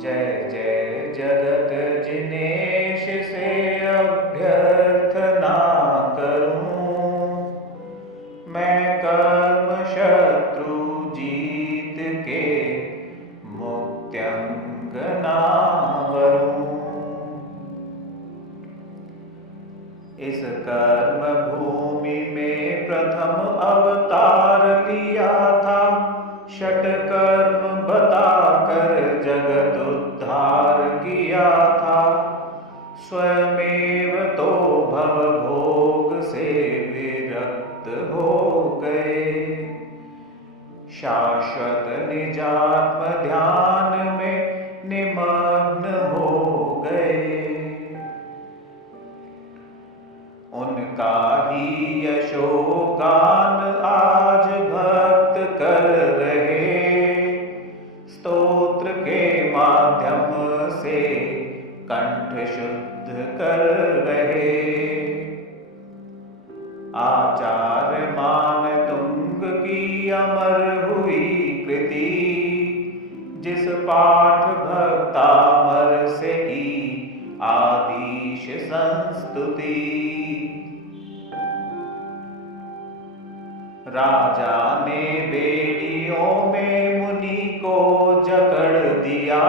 जय जय जगत जिनेश से अभ्यर्थना करूं, मैं कर्म शत्रु जीत के मुक्त्यंगना वरूं। इस कर्म भूमि में प्रथम अवतार लिया था, षट कर्म बताकर जगत उद्धार किया था। स्वयमेव तो भव भोग से विरक्त हो गए, शाश्वत निजात्म ध्यान में निमग्न हो गए। उनका ही यशोगान आज भक्त कर रहे, स्तोत्र के माध्यम से कंठ शुद्ध कर रहे। आचार्य मान तुंग की अमर हुई कृति, जिस पाठ भक्तामर से की आदिश संस्तुति। राजा ने बेड़ियों में मुनि को जकड़ दिया,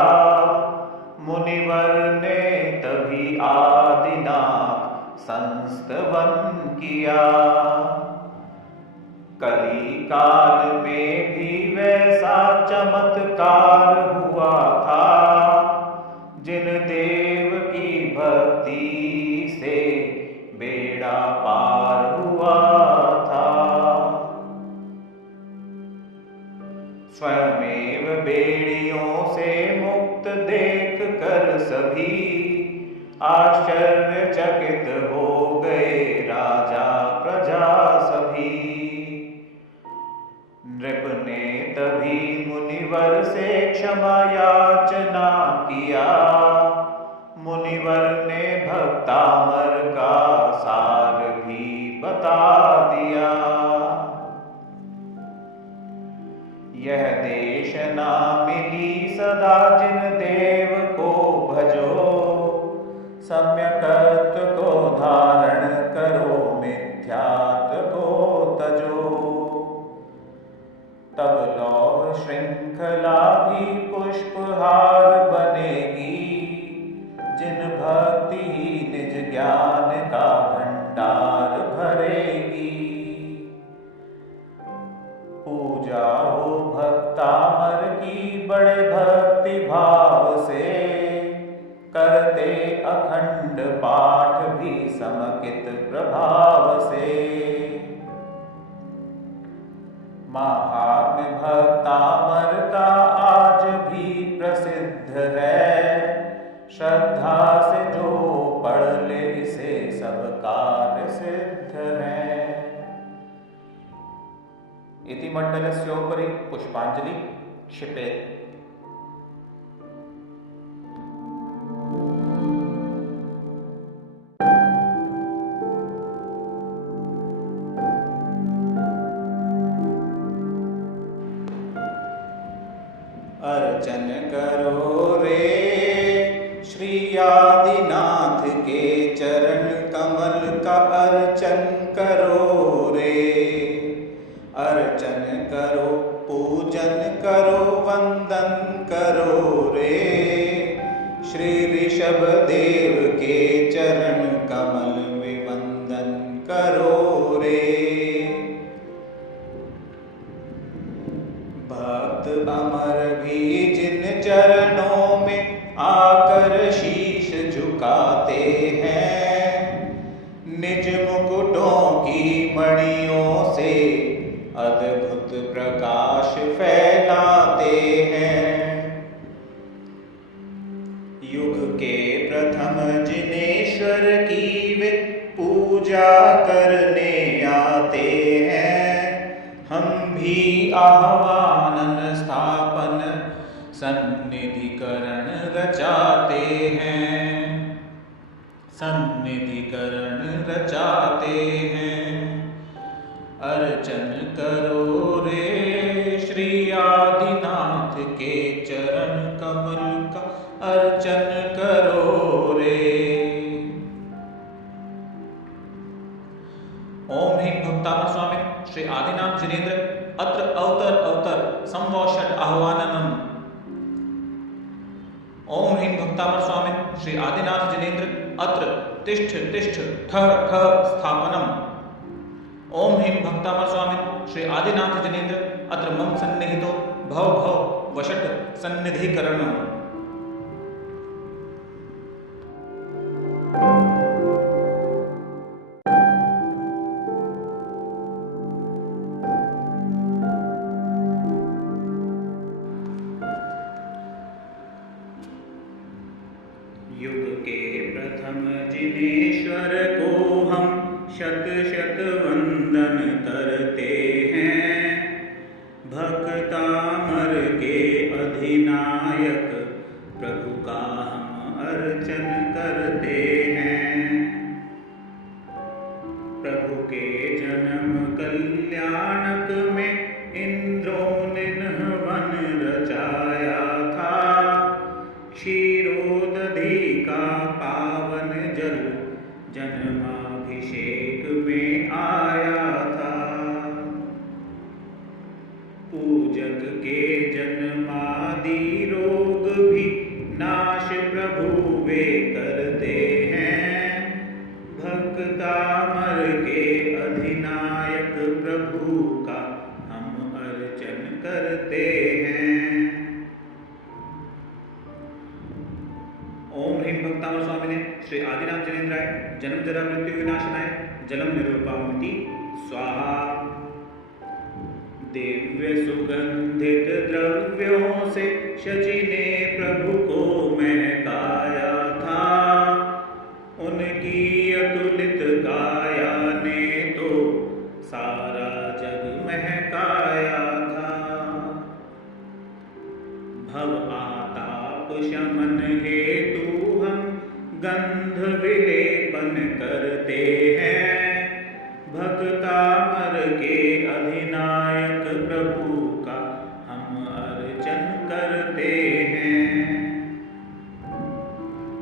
मुनिवर ने तभी आदिनाथ संस्तवन किया। कली काल में भी वैसा चमत्कार हुआ था, जिन देव की भक्ति से बेड़ा पार हुआ था। स्वयमेव बेड़ियों से मुक्त देख कर सभी आश्चर्यचकित हो गए, राजा प्रजा सभी। नृप ने तभी मुनिवर से क्षमा याचना किया, मुनिवर ने भक्तामर का सार भी बता दिया। यह देश ना मिली सदा जिन देव को भजो, सम्यकत्व को धारण करो, मिथ्यात्व को तजो। तब लौह श्रृंखला भी पुष्पहार बनेगी, जिन भक्ति ही निज ज्ञान का भंडार भरेगी। पूजा हो भक्तामर की बड़े भक्ति भाव से, करते अखंड पाठ भी समकित प्रभाव से। महात्म्य भक्तामर का आज भी प्रसिद्ध है, श्रद्धा से जो पढ़ ले इसे सब कार्य सिद्ध है। इति मंडलस्योपरि पुष्पांजलि क्षिपेत्। अर्चन करो रे श्री आदिनाथ के चरण कमल का अर्चन करो रे। अर्चन करो, पूजन करो, वंदन करो रे। श्री ऋषभ देव के चरण कमल में वंदन करो रे। भक्त अमर भी जिन चरणों में आकर शीश झुकाते हैं, निज मुकुटों की मणियों से अद्भुत प्रकाश फैलाते हैं। युग के प्रथम जिनेश्वर की वे पूजा करने आते हैं, हम भी आह्वानन स्थापन सन्निधिकरण रचाते हैं, सन्निधिकरण रचाते हैं। अर्चन करो रे श्री आदिनाथ के चरण का कमल का अर्चन करो रे। ओम ह्रीं भक्तामर स्वामी श्री आदिनाथ जिनेन्द्र अत्र अवतर अवतर संवौषट आह्वाननम। ओम ह्रीं भक्तामर स्वामी श्री आदिनाथ जिनेन्द्र अत्र तिष्ठ तिष्ठ ठः ठः स्थापनम। ओम ह्रीं भक्तामर स्वामी श्री आदिनाथ जिनेन्द्र अत्र मम सन्निहितो भव भव वषट सन्निधिकरणम। युग के प्रथम जिनेश्वर को हम शत शत वंदन करते हैं। भक्तामर के अधिनायक प्रभु का हम अर्चन करते हैं। प्रभु के जन्म कल्याणक में इंद्रोनिन्ह वन रचाया था। क्षीरोदधि का पावन जल जन्माभिषेक में आया था। पूजक के जन्मादि रोग भी नाश प्रभु वे करते हैं। भक्तामर के अधिनायक प्रभु का हम अर्चन करते हैं। ओम ह्रीं भक्तामर स्वामिने श्री आदिनाथ जिनेन्द्राय जन्म जरा मृत्यु विनाशनाय जलम निरूपावती स्वाहा। दिव्य सुगंधित द्रव्यों से शची ने प्रभु को महकाया था। उनकी अतुलित काया ने तो सारा जग महकाया था। भव आताप शमन हेतु हम गंध विलेपन करते हैं। भक्तामर के अधिनायक प्रभु का हम अर्चन करते हैं।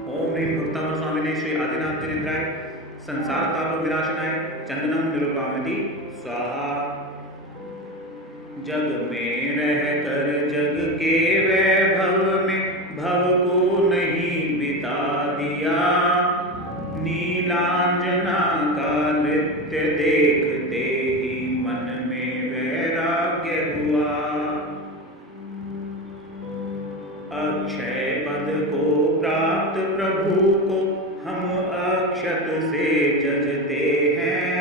ओम ह्रीं भक्तामर स्वामिने श्री आदिनाथ जिनेन्द्राय संसार ताप विनाशनाय चंदनम निरूपावती स्वाहा। जग में रहकर जग के वैभव में भव को नहीं बिता दिया। नीलांजना का नृत्य देखते ही मन में वैराग्य हुआ। अक्षय पद को प्राप्त प्रभु को हम अक्षत से जजते हैं।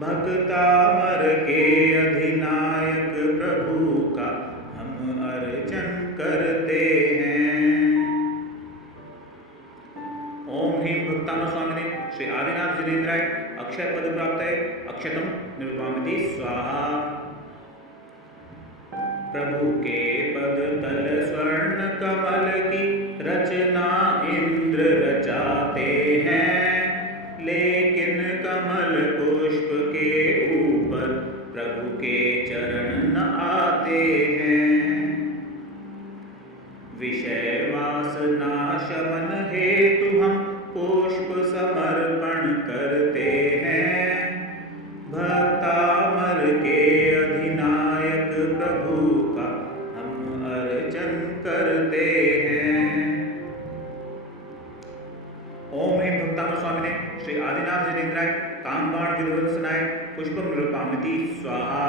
भक्तामर के अधिनायक प्रभु का हम अर्चन करते हैं। ओम ह्रीं भक्तामर स्वामिने श्री आदिनाथ जिनेन्द्राय अक्षय पद प्राप्त है अक्षतम निरूपावती स्वाहा। प्रभु के पद तल स्वर्ण कमल की रचना इंद्र रचाते हैं। लेकिन कमल पुष्प के ऊपर प्रभु के चरण न आते हैं। विषय वासना शमन हेतु हम पुष्प समर्पण करते हैं। भक्तामर के अधिनायक प्रभु का हम अर्चन करते हैं। ओम ह्रीं भक्तामर स्वामिने श्री आदिनाथ जिनेन्द्राय कामबाण विध्वंसनाय पुष्पम निरूपावती स्वाहा।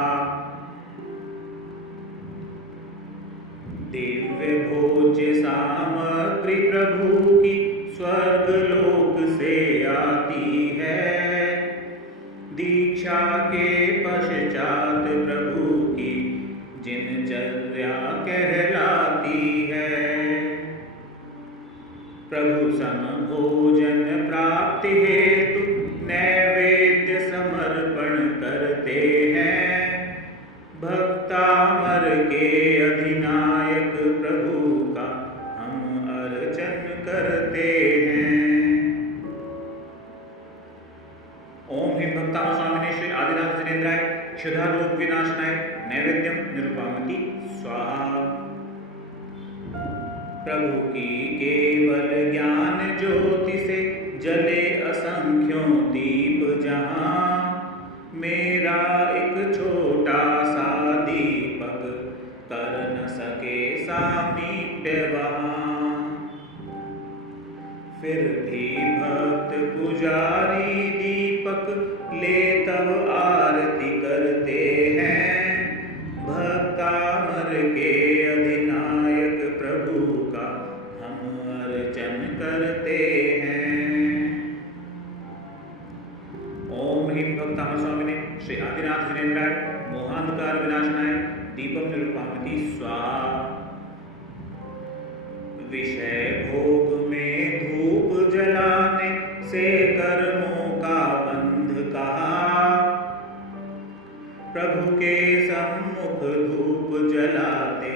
दिव्य भोज्य सामग्री प्रभु की स्वर्ग लोक से आती है। दीक्षा के पश्चात प्रभु की जिनचर्या कहलाती है। प्रभु सम भोजन प्राप्ति हेतु नैवेद्य समर्पण करते हैं। भक्तामर के अधिनायक प्रभु का हम अर्चन करते हैं। ओम ह्रीं भक्तामर स्वामिने श्री आदिनाथ जिनेन्द्राय क्षुधारोग विनाशनाय नैवेद्यम निरूपावती स्वाहा। प्रभु की केवल ज्ञान ज्योति से जले असंख्यों दीप जहां, मेरा एक छोटा सा दीपक कर न सके सामीप्य वहां। फिर भी भक्त पुजारी दीपक ले तब आरती करते हैं, भक्तामर के अधिनायक प्रभु का हम अर्चन करते हैं। ओम ह्रीं भक्तामर स्वामिने श्री आदिनाथ जिनेन्द्राय मोहांधकार विनाशनाय दीपम निरुपामति स्वाहा। विषय भोग में धूप जलाने से कर्मों का बंध कहा, प्रभु के सम्मुख धूप जलाते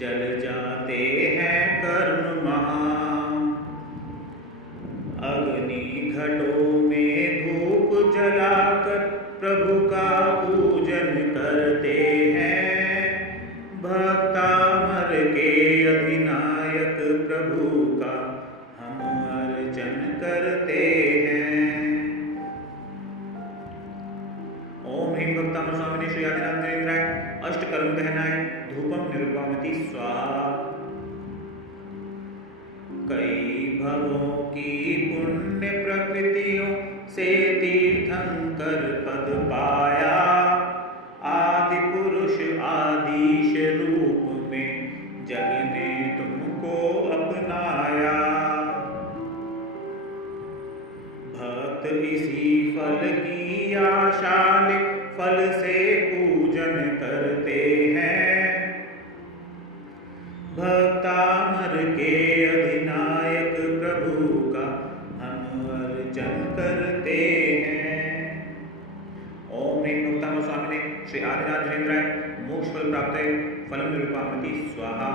जल जाते हैं कर्म महा। अग्नि घटों में धूप जलाकर प्रभु का पूजन करते हैं, भक्तामर के अधिनायक प्रभु का हम अर्चन करते हैं। ओम ह्रीं भक्तामर स्वामिने श्री आदिनाथ जिनेन्द्राय अष्टकर्म कहनाय धूपम निरुपामति स्वाहा। कई भवों की पुण्य प्रकृतियों से तीर्थंकर पद पाया, आदि पुरुष आदिश रूप में जग ने तुमको अपनाया। भक्त इसी फल की आशा ले फल से पूजन करते हैं, भक्तामर के अधिनायक प्रभु का हम अर्चन करते हैं। ओम ह्रीं भक्तामर स्वामिने श्री आदिनाथ जिनेन्द्राय मोक्ष फल प्राप्त फलम निरुपामति स्वाहा।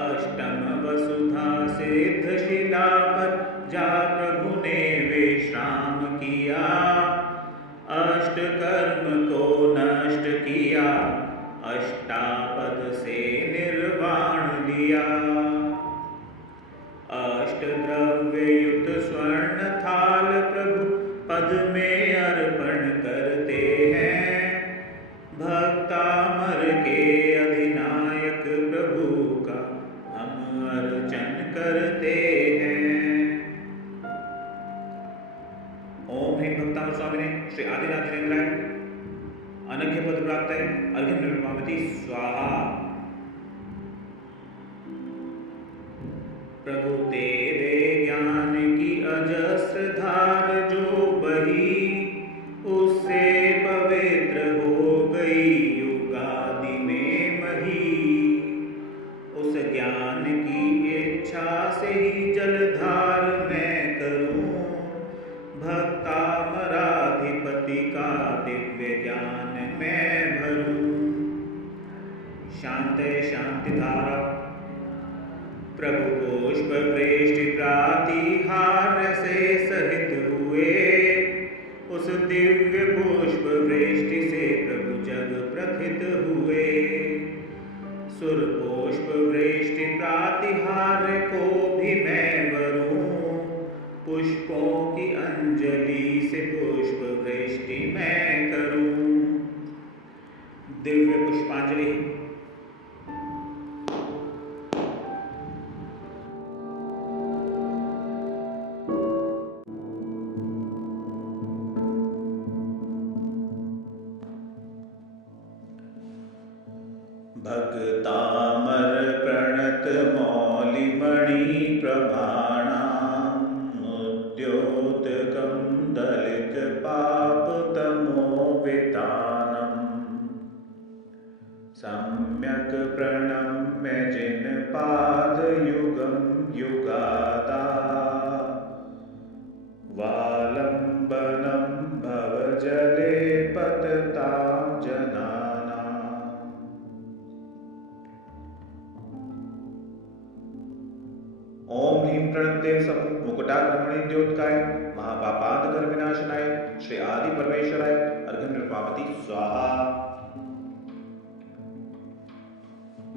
अष्टम वसुधा सिद्ध शिला पर जा प्रभु ने विश्राम किया, अष्ट कर्म को नष्ट किया, अष्टापद से निर्वाण लिया। अष्ट द्रव्य युक्त स्वर्ण थाल प्रभु पद में अर्पण करते हैं, भक्तामर के अधिनायक प्रभु का हम अर्चन करते हैं। ओम ह्रीं भक्तामर स्वामिने श्री आदिनाथ जिनेन्द्राय अनघ्य पद प्राप्त है अर्घ्यम निरुपामति स्वाहा। प्रभु तेरे ज्ञान की अजस्र धार जो बही, उससे पवित्र हो गई युगादि में मही। उस ज्ञान की इच्छा से ही जलधार मैं करूं, भक्तामराधिपति का दिव्य ज्ञान मैं भरूं। शांत शांति धारा प्रभु पुष्प वृष्टि प्रातिहार से सहित हुए, उस दिव्य पुष्प वृष्टि से प्रभु जग प्रथित हुए। सुर पुष्प वृष्टि प्रातिहार को भी मैं भरूं, पुष्पों की अंजलि से पुष्प वृष्टि मैं करूं। दिव्य पुष्पांजलि। भक्तामर प्रणत मौलिमणि प्रभाणाम्, उद्योतकं दलित पाप तमोवितानम्। सम्यक प्रणम्य जिन पाद युगं युगादा, वालंबनं भव जले पततां जनानाम्। ओम ह्रीं प्रणतदेव समूह मुकुटाग्रमणि द्योतकाय महापापांधकर विनाशनाय श्री आदि परमेश्वराय अर्घ्यम निरुपामति स्वाहा।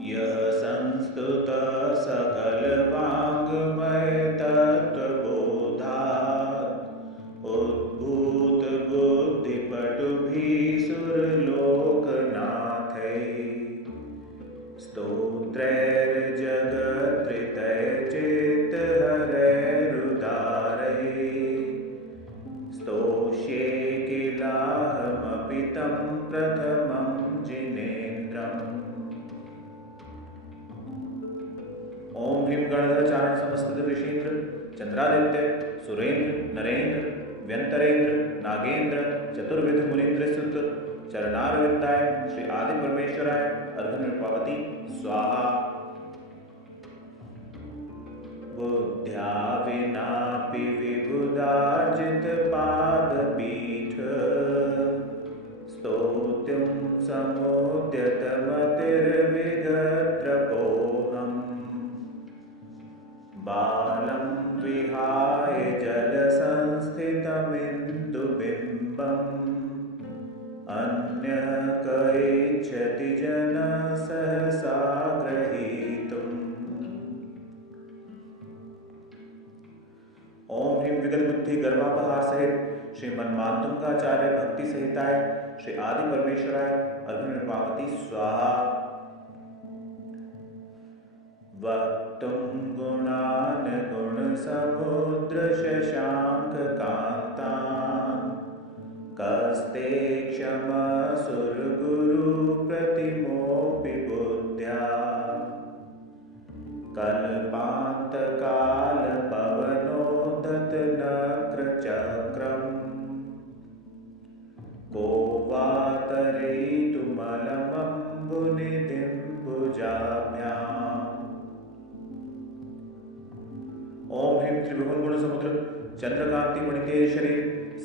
यह संस्तुत सकल वाङ्मय तत्त्वबोधात् उद्भूत बुद्धिपटुभिः सुरलोकनाथैः स्तोत्रैर्जगत्त्रितैर्चित्तहरैरुदारैः स्तोष्ये किलाहमपि तं प्रथमं जिनेन्द्रम्। ओम ह्रीं गणधरचारण समस्त ऋषीन्द्र चंद्रादित्य सुरेंद्र नरेंद्र व्यंतरेंद्र नागेंद्र चतुर्विध मुनीन्द्र सुत चरणारविंदाय श्री आदि परमेश्वराय अर्घ्यनिर्पावती स्वाहा। बुद्ध्या विनापि विबुधार्जित पादपीठ स्तोत्रुं समुद्यतमतिर्विगत्रपोहम् बालं विहाय जलसंस्थितमिन्दुबिम्बम् अन्यः क इच्छति जनः सहसा ग्रहीतुम्। ओम ह्रीं विगत बुद्धि गर्वापहार सहित श्री मन्मातुंगाचार्य भक्ति सहिताय श्री आदि परमेश्वराय अर्घ्यनिर्पावती स्वाहा। वक्तुं गुणान् गुणसमुद्र शशांक कांतान् कस्ते क्षमसुरगुरु प्रतिमोऽपि बुद्ध्या कल्पान्तकालपवनोदत नक्रचक्रम् को वा तरेतुमलमम्बुनिधिं भुजाभ्याम्। ओम ह्रीं त्रिभुवन गुण समुद्र चंद्रकांति मणितेय शरीर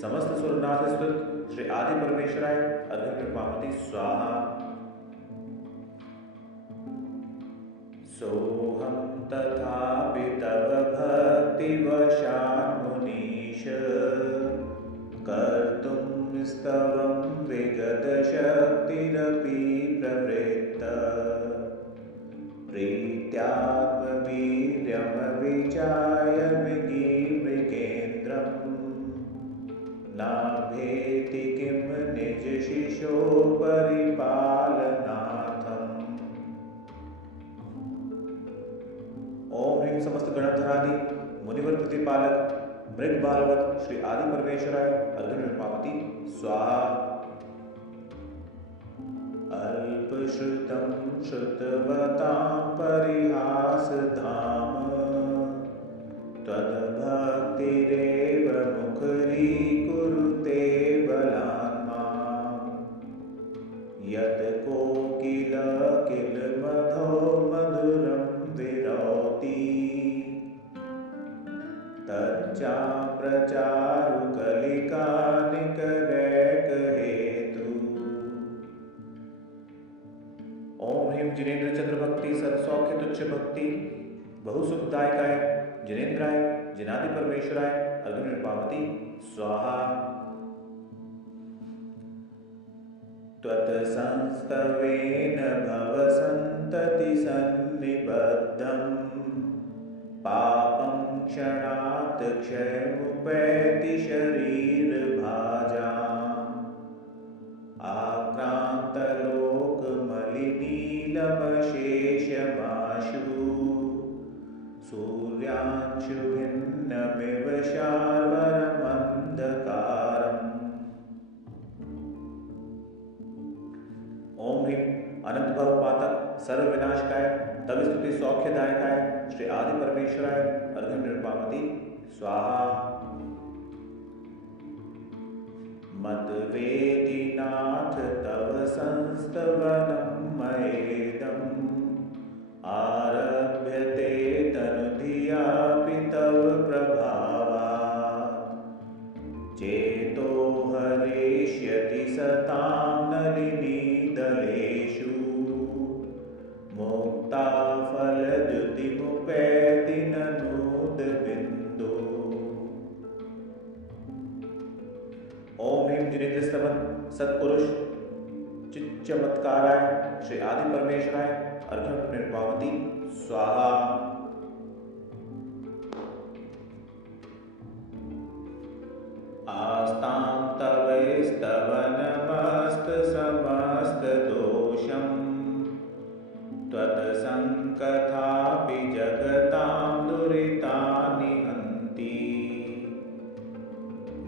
समस्त सुरनाथ स्तुत श्री आदि परमेश्वराय अर्घ्यनिर्पावती स्वाहा। सोहं तथापि तव भक्तिवशान् मुनीश कर्तुं स्तवं विगतशक्तिरपि प्रवृत्ता प्रीत्यात्मवीर्यमविचाय मृगेन्द्रम् नाभेति किं निजशिशो परिपालनार्थम्। ओम ह्रीं समस्त गणधरादि मुनिवर प्रतिपालक मृग बालवत श्री आदि परमेश्वराय अर्घ्यनिर्पावती स्वाहा। अल्पश्रुतं श्रुतवतां परिहासधाम त्वद्भक्तिरेव मुखरीकुरुते बलान्माम् यत् कोकिल किल मधो मधुरं विरौति तच्चाप्रचारुकलिकानिकरैकहेतु। ओम ह्रीं जिनेन्द्र चंद्र भक्ति सर्वसौख्य तुच्छ भक्ति बहुसुखदायकाय जिनेन्द्राय जिनादि परमेश्वराय अर्घ्यनिर्पावती स्वाहा। त्वत्संस्तवेन भवसन्तति सन्निबद्धम् पापं क्षणात् क्षयमुपैति शरीरभाजाम् आक्रान्तलोकमलिनीलमशेषमाशु सूर्यांशुभिन्नमिव शार्वरमन्धकारम्। ओम ह्रीं अनंत भवपातक सर्व विनाशकाय तव स्तुति सौख्यदायकाय श्री आदि परमेश्वराय अर्घ्यनिर्पावती स्वाहा। मद्वेदिनाथ तव संस्तवनं मयेदम् आरभ्यते तनुधियापि तव प्रभावात् चेतो हरेष्यति सतां नलिनीदलेषु मुक्ताफलद्युतिमुपैति ननूदबिन्दु। ओम ह्रीं जिनेन्द्रस्तवन सत्पुरुष चिच्चमत्काराय श्री आदि परमेश्वराय अर्घ्यनिर्पावती स्वाहा। कथापि जगतां दुरितानि हन्ति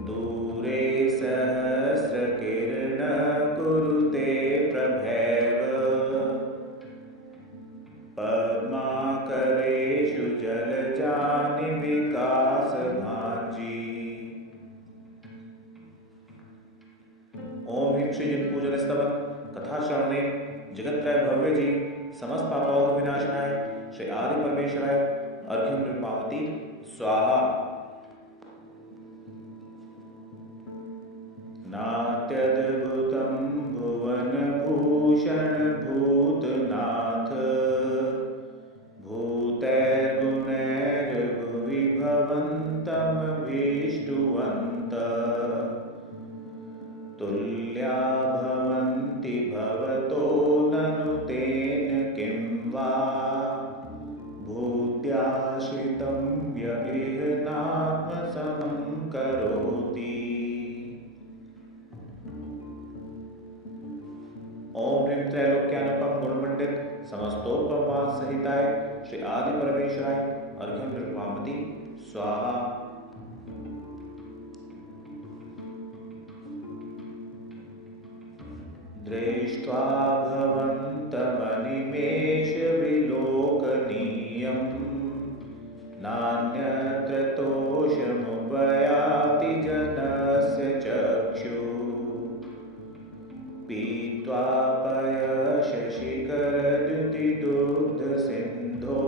दूरे सहस्रकिरणं कुरुते प्रभैव पद्माकरेषु जलजानि विकासभाजी। ओम ह्रीं श्री जिन पूजन स्तवन कथा श्रवणे जगत्रय भव्य जी समस्त पापों विनाशनाय श्री आदि परमेश्वराय अर्घ्यं निर्मामति स्वाहा। नात्यद्भुतं भुवन भूषण भूतनाथ भूतैर्गुणैर्भुवि भवन्तं भीष्टुवन्त तुल्या भवन्ति भवतो ननु तेन किं वा भूत्याश्रितं य इह नात्मसमं करोति। ओम ह्रीं त्रैलोक्यानुपम गुणमंडित समस्तोपम सहिताय श्री आदि परमेश्वराय अर्घ्यं निर्मामति स्वाहा। दृष्ट्वा भवन्तमनिमेष विलोकनीयं नान्यत्र तोषमुपयाति जनस्य चक्षुः पीत्वा पयशशिखरद्युतिदुग्धसिन्धो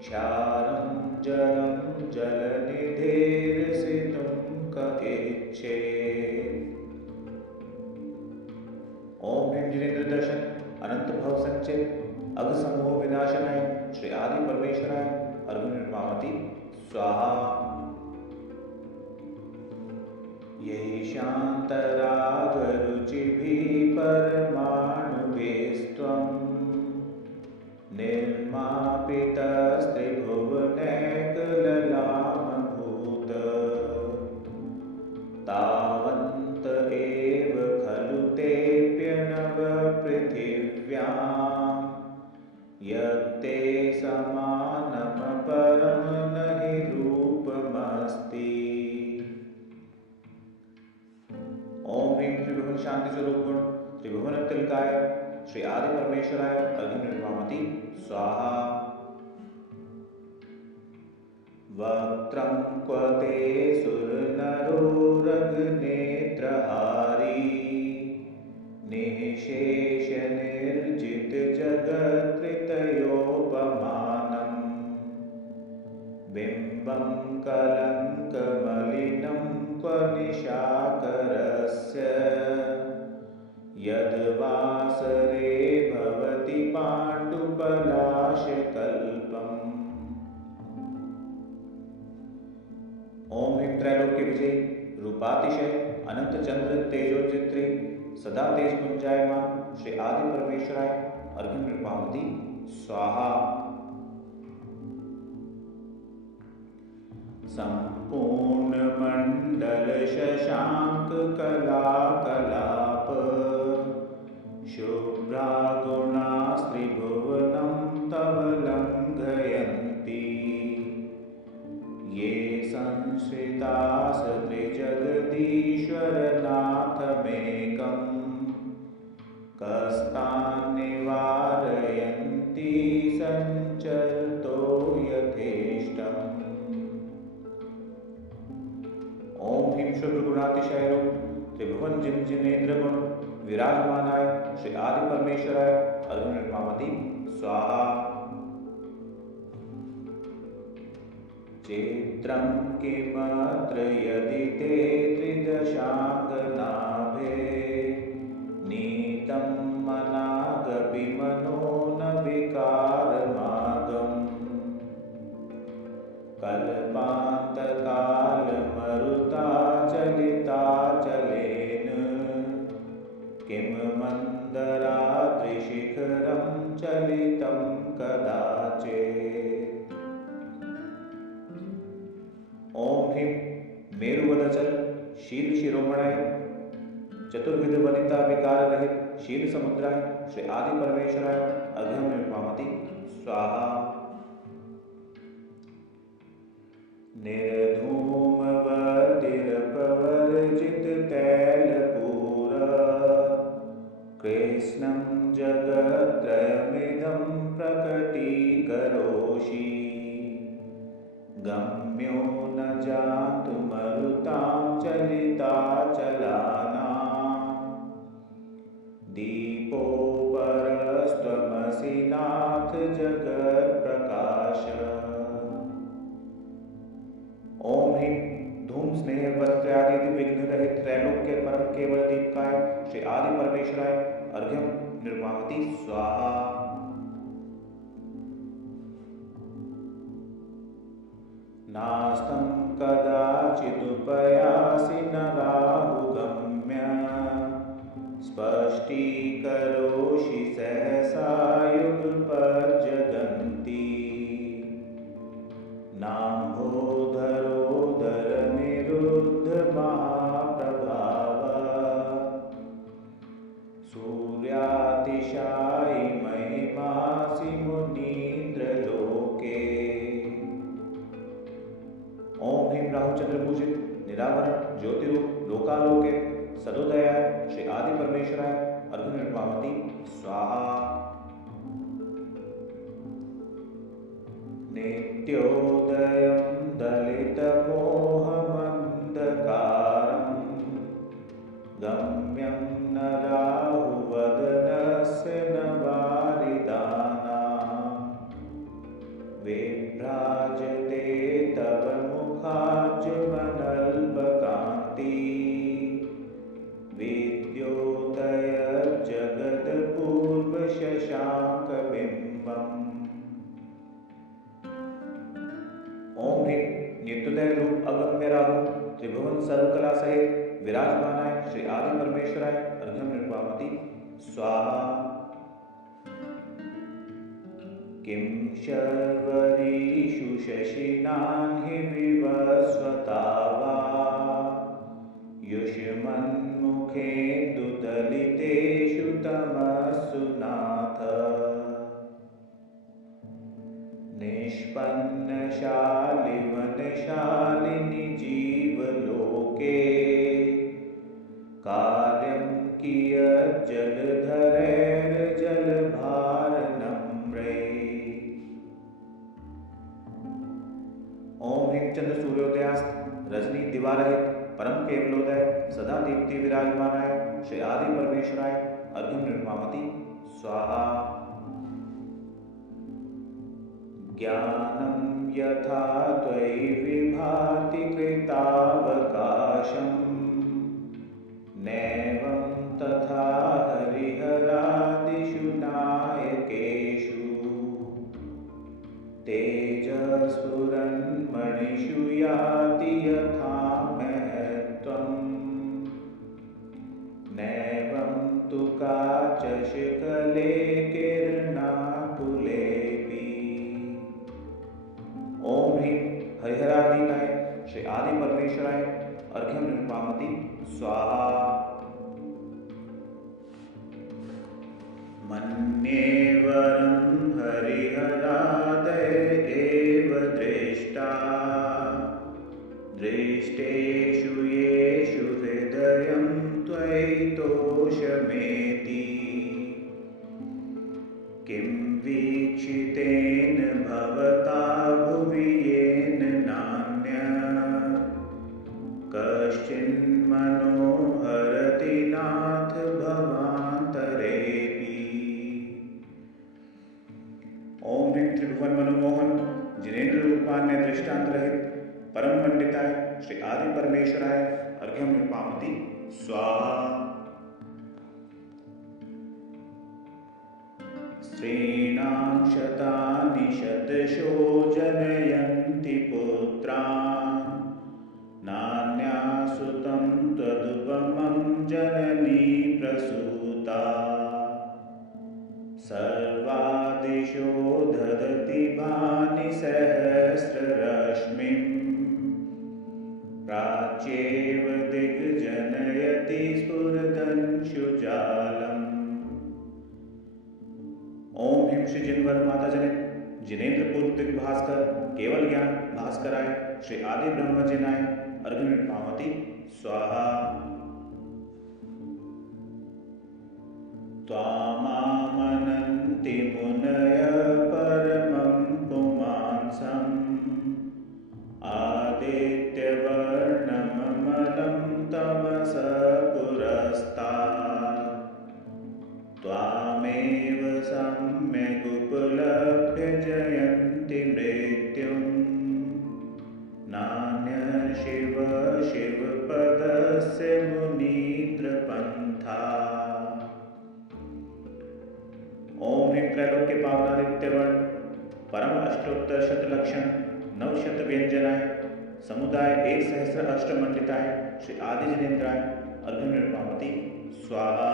क्षारं जलं जलनिधेर्सितुं क इच्छेत्। ओम ह्रीं जिनेन्द्र दर्शन अनंत भव संचय अघ समूह विनाशनाय श्री आदि परमेश्वराय अर्घ्यं निर्मामति स्वाहा। ये शान्तरागरुचिभिः परमाणुभिस्त्वं निर्मापितस्त्रिभुवनैकललामभूत तावन्त एव खलु तेऽप्यनवपृथिव्यां यत्ते समानमपरं न हि रूपमस्ति। ओम ह्रीं त्रिभुवन शांति स्वरूप गुण त्रिभुवन तिलकाय श्री आदि परमेश्वराय अर्घ्यं निर्मामति स्वाहा। वक्त्रं क्व ते सुरनरो रघुनेत्रहारी निःशेष निर्जित जगत्कृतयोपमानम् बिम्बं कलङ्कमलिनं क्व निशाकरस्य यद्वासरे भवति पाण्डुपलाशकल्पम्। ओम ह्रीं त्रैलोक्य विजय रूपातिशय अनंत चंद्र तेजोचित्री सदा तेज पुंजायमान श्री आदि परमेश्वराय अर्घ्यं निर्मामति स्वाहा। संपूर्ण मंडल शशांक कलाकलाप शुभ्रा गुणा स्त्रिभुवनं तव लंघयन्ति ये संश्रितास त्रिजगदीश्वरनाथमेकं कस्तान् निवारयन्ति संचरतो यथेष्टम्। ओम ह्रीं शुभ्र गुणातिशय रूप त्रिभुवन जिनेन्द्र गुण विराजमानाय श्री आदि परमेश्वराय अर्घ्यं निर्मामति स्वाहा। चित्रं किमत्र यदि ते त्रिदशाङ्गनाभे नीतं मनागपि मनो न विकारमागम् कल्पान्तकालमरुताचलिताचलेन किं मन्दराद्रिशिखरं चलितं कदाचित्। ओम ह्रीं मेरुवदचल शील शिरोमणाय चतुर्विध वनिता विकार रहित शील समुद्राय श्री आदि परमेश्वराय अर्घ्यं निर्मामति निर्धूमवर्तिरपवर्जित तैलपूर कृष्णं जगत्त्रयमिदं प्रकटीकरोषि गम्यो न जातुमरुतां चलिताचलानां दीपोपरस्त्वमसि नाथ जगत्प्रकाश। ओम ह्रीं धूम स्नेह वस्त्रादि विघ्न रहित त्रैलोक्य परम केवल दीपकाय श्री आदि परमेश्वराय अर्घ्यम निर्वापति स्वाहा। नास्तं कदाचिदुपयासि न राहुगम्य स्पष्टीकरोषि सहसा युगपज्जगन्ति नाम्भोधरोदर निरुद्ध महाप्रभाव सूर्यातिशायि महिमासि मुनीन्द्रलोके। ओम ह्रीं राहु चंद्र पूजित निरावरण ज्योतिरूप लोकालोके सदोदयाय श्री आदि परमेश्वराय अर्घ्य निर्वापति स्वाहा। नित्योदयं दलितमोहमन्धकारं गम्यं न राहुवदनस्य न वारिदानां विभ्राजते तव मुखाब्जमनल्पकान्ति विद्योदयज्जगत्पूर्वशशाङ्कबिम्बम्। ओम ह्रीं नित्योदय रूप अगम्य राहु त्रिभुवन सर्वकला सहित विराजमानाय श्री आदि परमेश्वराय अर्घ्यम निर्वापति स्वाहा। किं शर्वरीषु शशिनान्हि विवस्वता वा युष्मन्मुखेन्दुदलितेषु तमस्सु नाथ निष्पन्नशालिवनशालिनि जीवलोके कार्यं कियज्जलधरैर्जलभारनम्रै। ओम ह्रीं चंद्र सूर्योदयास्त रजनी दिवारहित परम केवलोदय सदा दीप्ति विराजमानाय श्री आदि परमेश्वराय अर्घ्यम निर्वापति स्वाहा। ज्ञानं यथा त्वयि विभाति कृतावकाशं नैवं तथा हरिहरादिषु नायकेषु तेजस्फुरन्मणिषु याति यथा महत्त्वं नैवं तु काचशकले किरणाकुलेऽपि। ओम ह्रीं हरिहरादिकाय श्री आदि परमेश्वराय अर्घ्यम निर्वापति स्वाहा। मन्ये वरं हरिहरादय एव दृष्टा दृष्टेषु येषु हृदयं त्वयि तोषमेति किं वीक्षितेन भवता भुवि येन नान्यः कश्चिन्मनोहरति नाथ भवान्तरेऽपि। ओम ह्रीं त्रिभुवन मनोमोहन जिनेन्द्र रूपान्य दृष्टांत रहित परम पंडिताय श्री आदि परमेश्वराय अर्घ्यम निर्वापति स्वाहा। स्त्रीणां शतानि शतशो जनयन्ति पुत्रान् नान्यासुतं त्वदुपमं जननी प्रसूता सर्वादिशो ददति भानि सहस्ररश्मिं प्राच्येव दिग्जनयति स्फुरदंशुजालम्। ओम ह्रीं श्री जिनवर माता जनित जिनेन्द्रपुर दिग्भास्कर केवल ज्ञान भास्कराय श्री आदि ब्रह्मजिनाय अर्घ्यनिर्मामति स्वाहा। त्वामामनन्ति मुनय परमं पुमांसम् आदित्यवर्णममलं तमसः पुरस्तात् त्वामेव सम्यगुपलभ्य जयन्ति मृत्युं नान्यशिव शिवपदस्य मुनीन्द्रपन्था। ओम ह्रीं त्रैलोक्य पावनादित्यवर्ण परम अष्टोत्तर शतलक्षण नवशत व्यंजनाय समुदाय 1 सहस्र अष्टमंडिताय श्री आदि जिनेन्द्राय अर्घ्यनिर्मामति स्वाहा।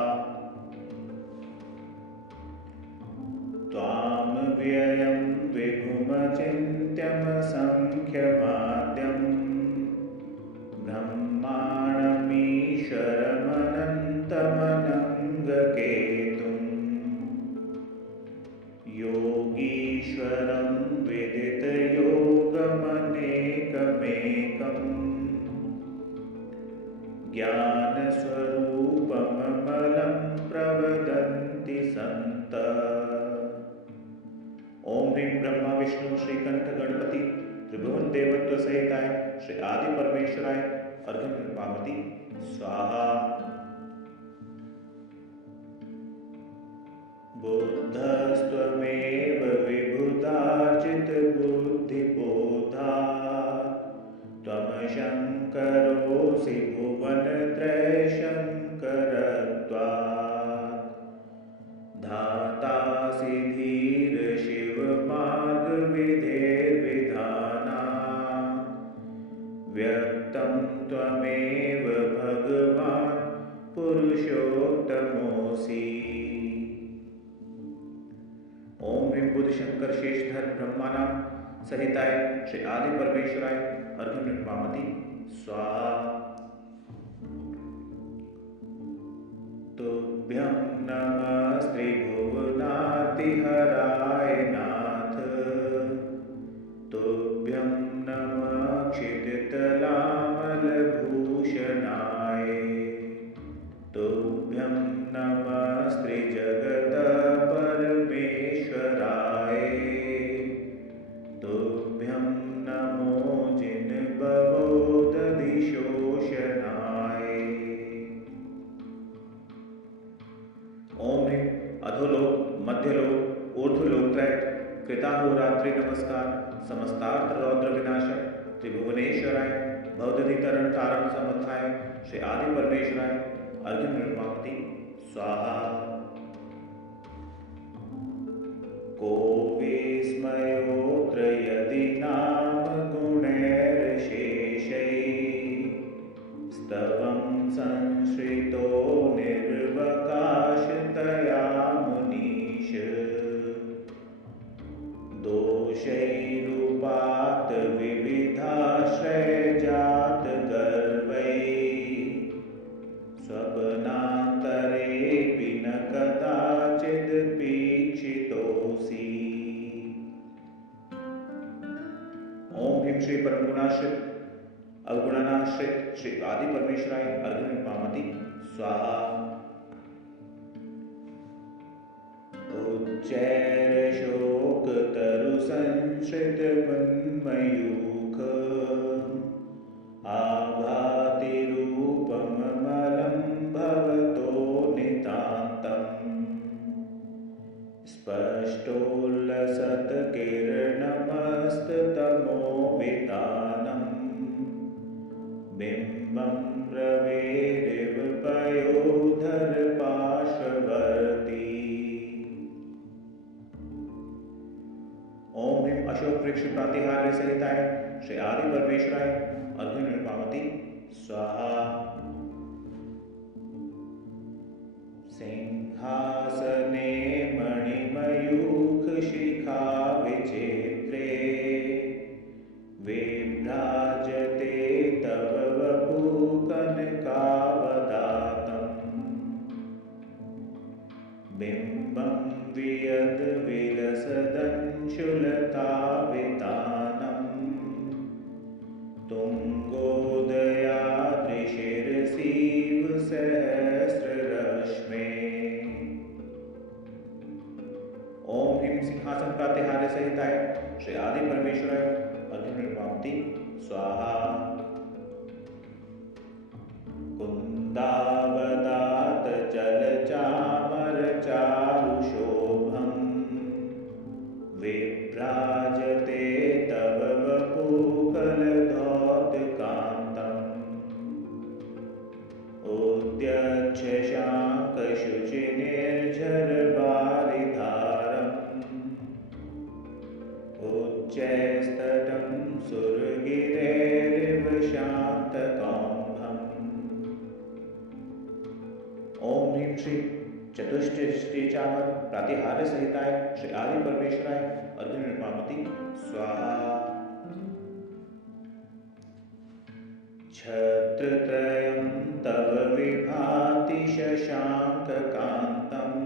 त्वां व्ययं विभुमचिन्त्यमसंख्यमाद्यं ब्रह्माणमीश्वरमनन्तमनङ्गकेतुं योगीश्वरं विदितयोगमनेकमेकम् ज्ञानस्वरूपममलं प्रवदन्ति सन्तः। ओम ह्रीं ब्रह्मा विष्णु श्रीकंठ गणपति त्रिभुवन देवत्व सहिताय श्री आदि परमेश्वराय अर्घ्यनिर्मामति स्वाहा। बुद्धस्त्वमेव विबुधार्जित बुद्धिबोधात् त्वमशङ्करोऽसि भुवनत्रयशङ्करत्वात् धातासि धीर शिवमार्गविधेर्विधानात् व्यक्तं त्वमेव भगवान् पुरुषोत्तमोऽसि। ओम ह्रीं बुद्धशंकर शेषधर ब्रह्मानां सहिताय श्री आदि परमेश्वराय अर्घ्यनिर्मामति स्वाहा। तुभ्यं नमः त्रिभुवनातिहराय नाथ तुभ्यं नमः क्षितितलामलभूषणाय तुभ्यं नमः श्रीजगदपरमेश्वराय तुभ्यं नमो जिनभवोदधिशोषणाय। ओम ह्रीं अधोलोक मध्यलोक ऊर्ध्वलोकत्रय कृताहोरात्रि नमस्कार समस्तार्थ रौद्र विनाशक त्रिभुवनेश्वराय भवदधितरण तारण समर्थाय श्री आदि परमेश्वराय अर्घ्यनिर्मामति स्वाहा। को विस्मयोऽत्र यदि नाम गुणैर्शेषैः स्तवं संश्रितो निर्वकाशतया मुनीश दोषैरुपात विविधाश्रयजात गर्वैः स्वप्नान्तरेऽपि न कदाचिदपीक्षितोऽसि। ओम ह्रीं श्री परमगुणाश्रित अवगुणनाश्रित श्री आदि परमेश्वराय अर्घ्यनिर्मामति स्वाहा। उच्चैर्शोकतरुसंश्रितमन्मयूख आभाति रूपममलं भवतो नितान्तम् स्पष्टोल्लसत्किरणमस्ततमोवितानम् बिम्बं रवेरिव पयोधर पार्श्ववर्ती। ओम ह्रीं अशोक वृक्ष प्रातिहार्य सहिताय श्री आदि परमेश्वराय अर्घ्यनिर्मामति स्वाहा। सिंहासने मणिमयूख शिखा विचित्रे विभ्राजते तव वपु कनकावदातम् बिम्बं वियद् विलसदंशुमनोवितानम् शूलतावितानम् तुङ्गोदयाद्रिशिरसीव सहस्ररश्मे। ओम ह्रीं सिंहासन प्रातिहार्य सहिताय श्री आदि परमेश्वराय अर्घ्यनिर्वापति स्वाहा। कुन्दावदात जलचामर चारुशोभम् विभ्राजते तव वपुकलधौतकान्तम् उद्यच्छ शाङ्कशुचिनिर्झरवारिधारम् उच्चैस्तटं सुरगिरेरिव शान्तकौम्भम्। ओम ह्रीं श्री चतुष्टय चामर प्रातिहार्य सहिताय श्री आदि परमेश्वराय अर्घ्यनिर्वापति स्वाहा। छत्रत्रयं तव विभाति शशाङ्ककान्तम्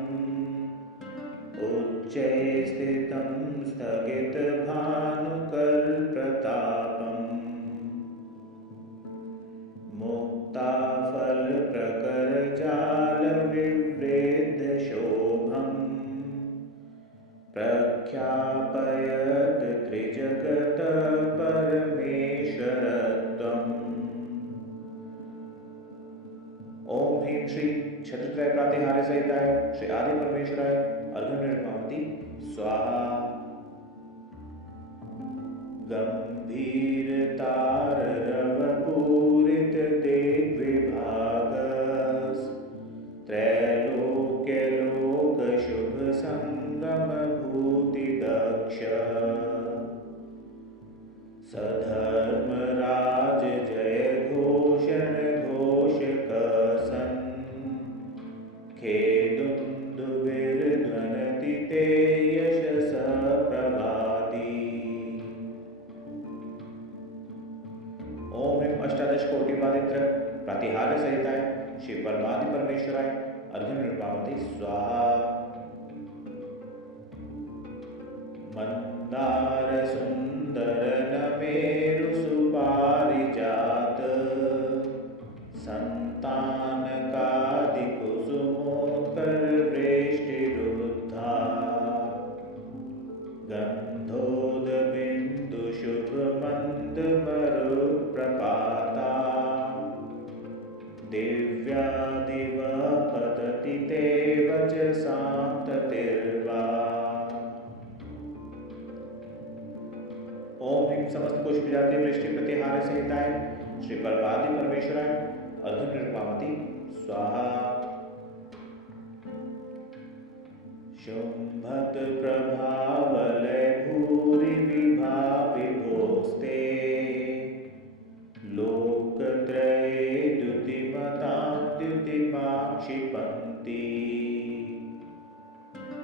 उच्चै स्थितं स्थगितभानुकरप्रतापम् मुक्ताफलप्रकरजालविवृद्धशोभम् प्रख्यापयत् त्रिजगतः परमेश्वरत्वम्। ओम ह्रीं श्री छत्रत्रय प्रातिहार्य सहिताय श्री आदि परमेश्वराय अर्घ्यनिर्वापति स्वाहा। गंभीरताररवपूरित दिग्विभागस् त्रैलोक्यलोक शुभ संगम भूतिदक्ष सधर्मराज जय घोषण घोषकसन् खेदुन्दुभिर्ध्वनति ते यशसः प्रभाती। ओम ह्रीं अष्टादश कोटिवादित्र प्रातिहार्य सहिताय श्री परमादि परमेश्वराय अर्घ्यनिर्वापति स्वाहा। मंदार सुंदर नमेरु सुपारिजात संतानकादि कुसुमोत्कर वृष्टिरुद्धा गंधोदबिन्दु शुभ मंद मरुत्प्रपाता दिव्यादिव पतति ते वचसां ततिर्वा। ओम ह्रीं समस्त पुष्प जाति वृष्टि प्रतिहार्य सहिताय श्री परमादि परमेश्वराय अर्घ्यनिर्वापति स्वाहा। शुंभत प्रभावलय भूरि विभाविभोस्ते लोकत्रये द्युतिमतां द्युतिमाक्षिपन्ति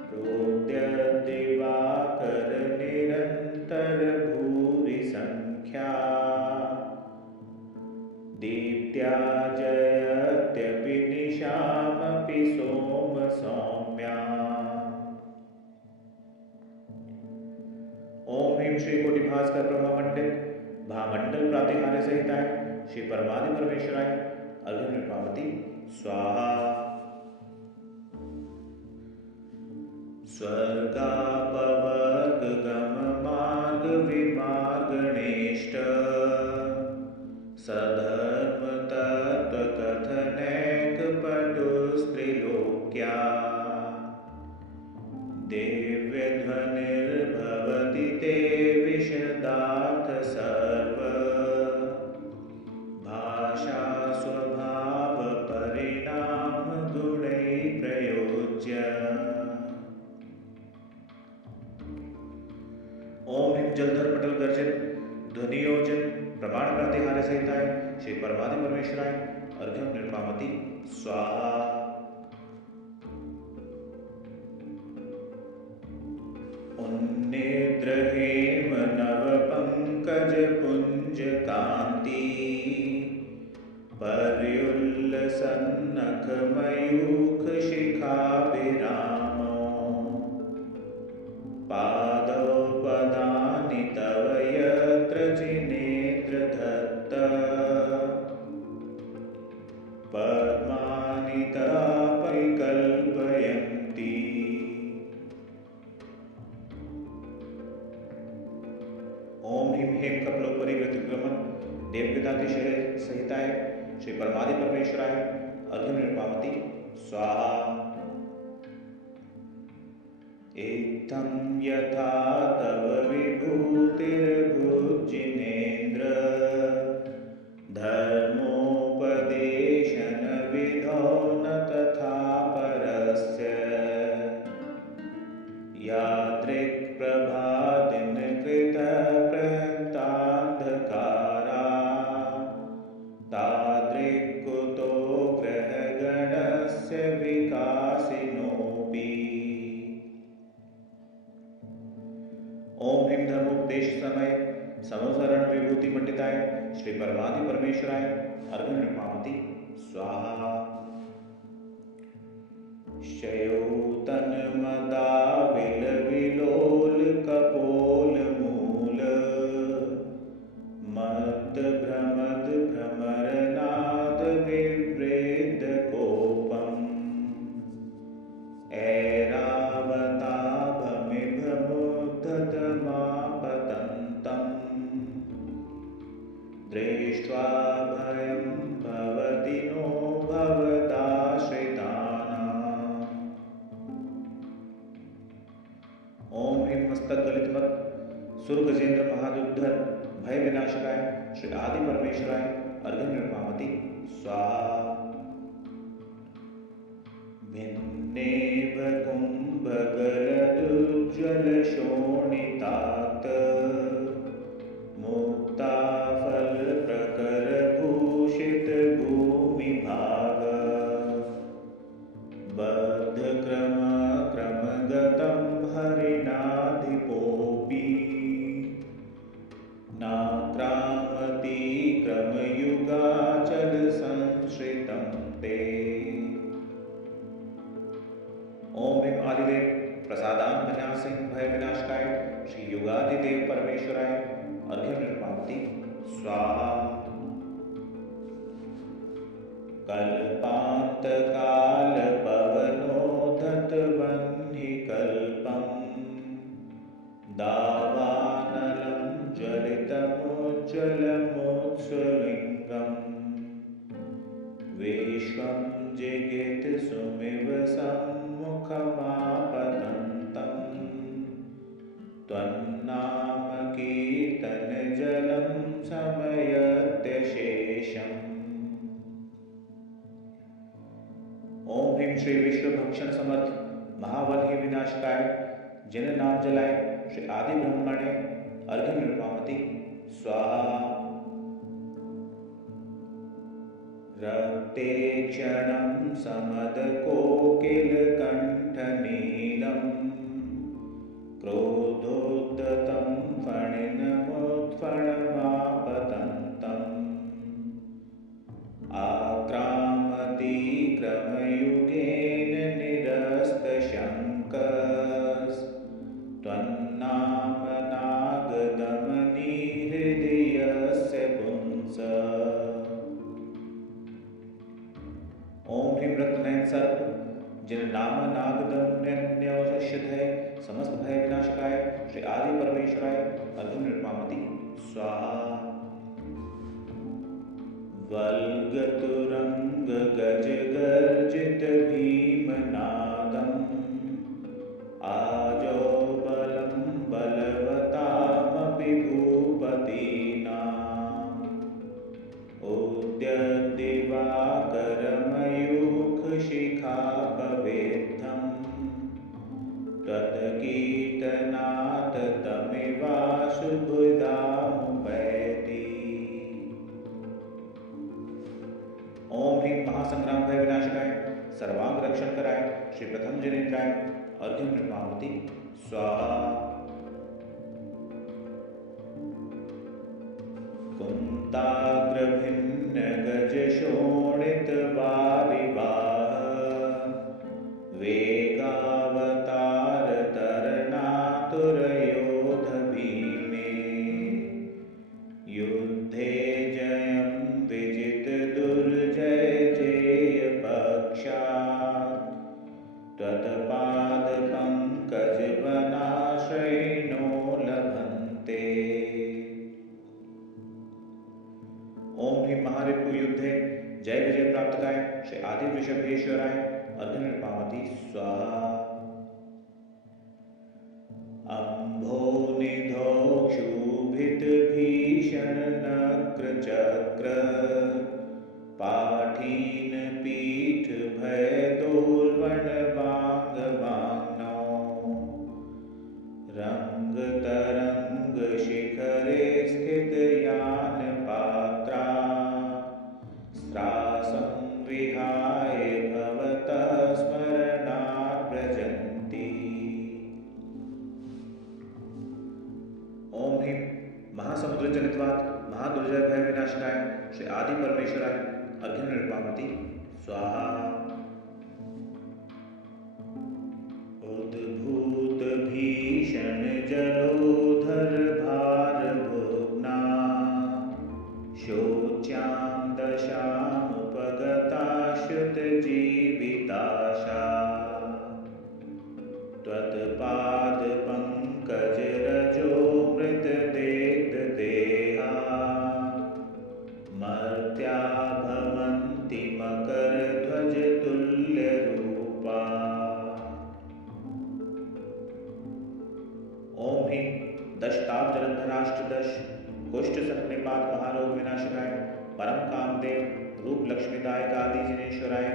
प्रोद्यद्दिवाकर निरन्तर भूरि संख्या दीप्त्या जयत्यपि निशामपि सोम सौम्या। ओम ह्रीं श्री कोटिभास्कर प्रभामंडित भामंडल प्रातिहार्य सहिताय श्री परमादि परमेश्वराय अर्घ्यनिर्वापति स्वाहा। स्वर्गापवर्ग गम मार्ग विमार्गणेष्ट सधर्म तत्व कथनैक पटुस्त्रिलोक्या दिव्य ध्वनिर्भवति ते विशदार्थ सर्व भाषा स्वभाव परिणाम गुणै प्रयोज्य। ओम ह्रीं जलधर पटल गर्जित ध्वनियोजन प्रमाण प्रातिहार्य सहिताय श्री परमादि परमेश्वराय अर्घ्यनिर्वापति स्वाहा। उन्नेत्र हेम नव पंकज पुंज कांति पर्युल्लसन्नख मयूख शिखाभिरामो पादौ ह्रीं हेम कपलोपरि व्यतिक्रमण देवपितातिशय सहिताय श्री परमादि परमेश्वराय अर्घ्यं निर्मामति स्वाहा। इत्थं यथा तव विभूतिर्भुजिनेन्द्र धर्मोपदेशन विधौ न तथा परस्य यादृक्प्रभादिन कृतप्रहन्तान्धकारा तादृक्कुतो ग्रहगणस्य विकासिनोऽपि। ओम ह्रीं धर्मोपदेश समय समोसरण विभूति मंडिताय श्री परमादि परमेश्वराय अर्घ्यं निर्मामति स्वाहा। शयोतन मदाविल विलोल कपोल मूल मद भ्रमद भ्रमरनाद विवृद्ध कोपम ऐरावताभमिभमुद्धतमापतन्तम् दृष्ट्वा भयं भवति नो भवदाश्रितानाम्। ओम ह्रीं मस्तक गलित मत सुर गजेंद्र महादुद्धर भय विनाशकाय श्री आदि परमेश्वराय अर्घ्यं निर्मामति स्वाहा। भिन्नेव कुम्भगलदुज्ज्वल शोणितात मुक्ताफल प्रकर भूषित भूमिभाग बद्ध क्रम क्रमगतं हरिणाधिपोऽपि नाक्रामति क्रमयुगाचल संश्रितं ते। ओम ह्रीं आदिदेव प्रसादान भयासिंह भय विनाशकाय श्री युगादिदेव परमेश्वराय अर्घ्यं निर्मामति स्वाहा। कल्पान्तकाल पवनोद्धत वह्नि कल्पम दावानलं ज्वलितमुज्ज्वलमुत्स्फुलिङ्गम् विश्वं जिगीत सुमिव सम्मुखमापतन्तं त्वन्नाम कीर्तनजलं समयत्यशेषम्। ओम ह्रीं श्री विश्व भक्षण समर्थ महावल्ली विनाशकाय जिन नाम जलाए श्री आदि ब्रह्मणे अर्घ्यं निर्मामति स्वाहा। रक्ते क्षणं समदकोकिलकण्ठनीलं क्रोधोद्धतं फणिनमुत्फणमापतन्तम् आक्रामति क्रमयुगेन निरस्तशङ्कस्त्वन्नाम नागदमनी हृदयस्य पुंस। ओम ह्रीं रत्ननयन सर्प जिन नाम नागदमन्यौषधय समस्त भय विनाशकाय श्री आदि परमेश्वराय अर्घ्यं निर्मामति स्वाहा। वल्गतुरंग गज गर्जित भीमनादम् आजो बलं बलवतामपि भूपतीनाम् उद्यद्दिवाकरमयूखशिखापवेद्धम् त्वत्कीर्तनात् तमिवाशुभदामुपैति। ओम ह्रीं महासंग्राम भय विनाशकाय सर्वांग रक्षण कराय श्री प्रथम जिनेन्द्राय अर्घ्यं निर्मामति स्वाहा। कुन्ताग्रभिन्न गज शोणित वारिवाह वेगावतार तरणातुरयोध भीमे युद्धे जयं विजित दुर्जय जेय पक्षात् त्वत्पादपङ्कजवनाश्रयिणो लभन्ते। सर्वेश्वराय अर्घ्य नृपामति स्वाहा। अम्भो निधौ क्षुभित भीषण नक्र चक्र पाठीन पीठ भय दोलवन बांग बांगनौ रंग तरंग शिखरे स्थित यान पात्रा स्त्रासं विहाय भवतः स्मरणात् व्रजन्ति। ओम ह्रीं महासमुद्र जनितवात महादुर्जय भय विनाशकाय श्री आदि परमेश्वराय अर्घ्य नृपामति स्वाहा। उद्भूत भीषण जलोधर भार भुग्ना शोच्यां दशामुपगताश्रुत जीविताशा त्वत्पाद पंकज रजो मृत देह देहा मर्त्या भवन्ति मकर ध्वज तुल्य रूपा। ओम ह्रीं दशताप जलंधराष्टदश कुष्ठ सन्निपात महारोग विनाशकाय परम कामदेव रूप लक्ष्मीदायक आदि जिनेश्वराय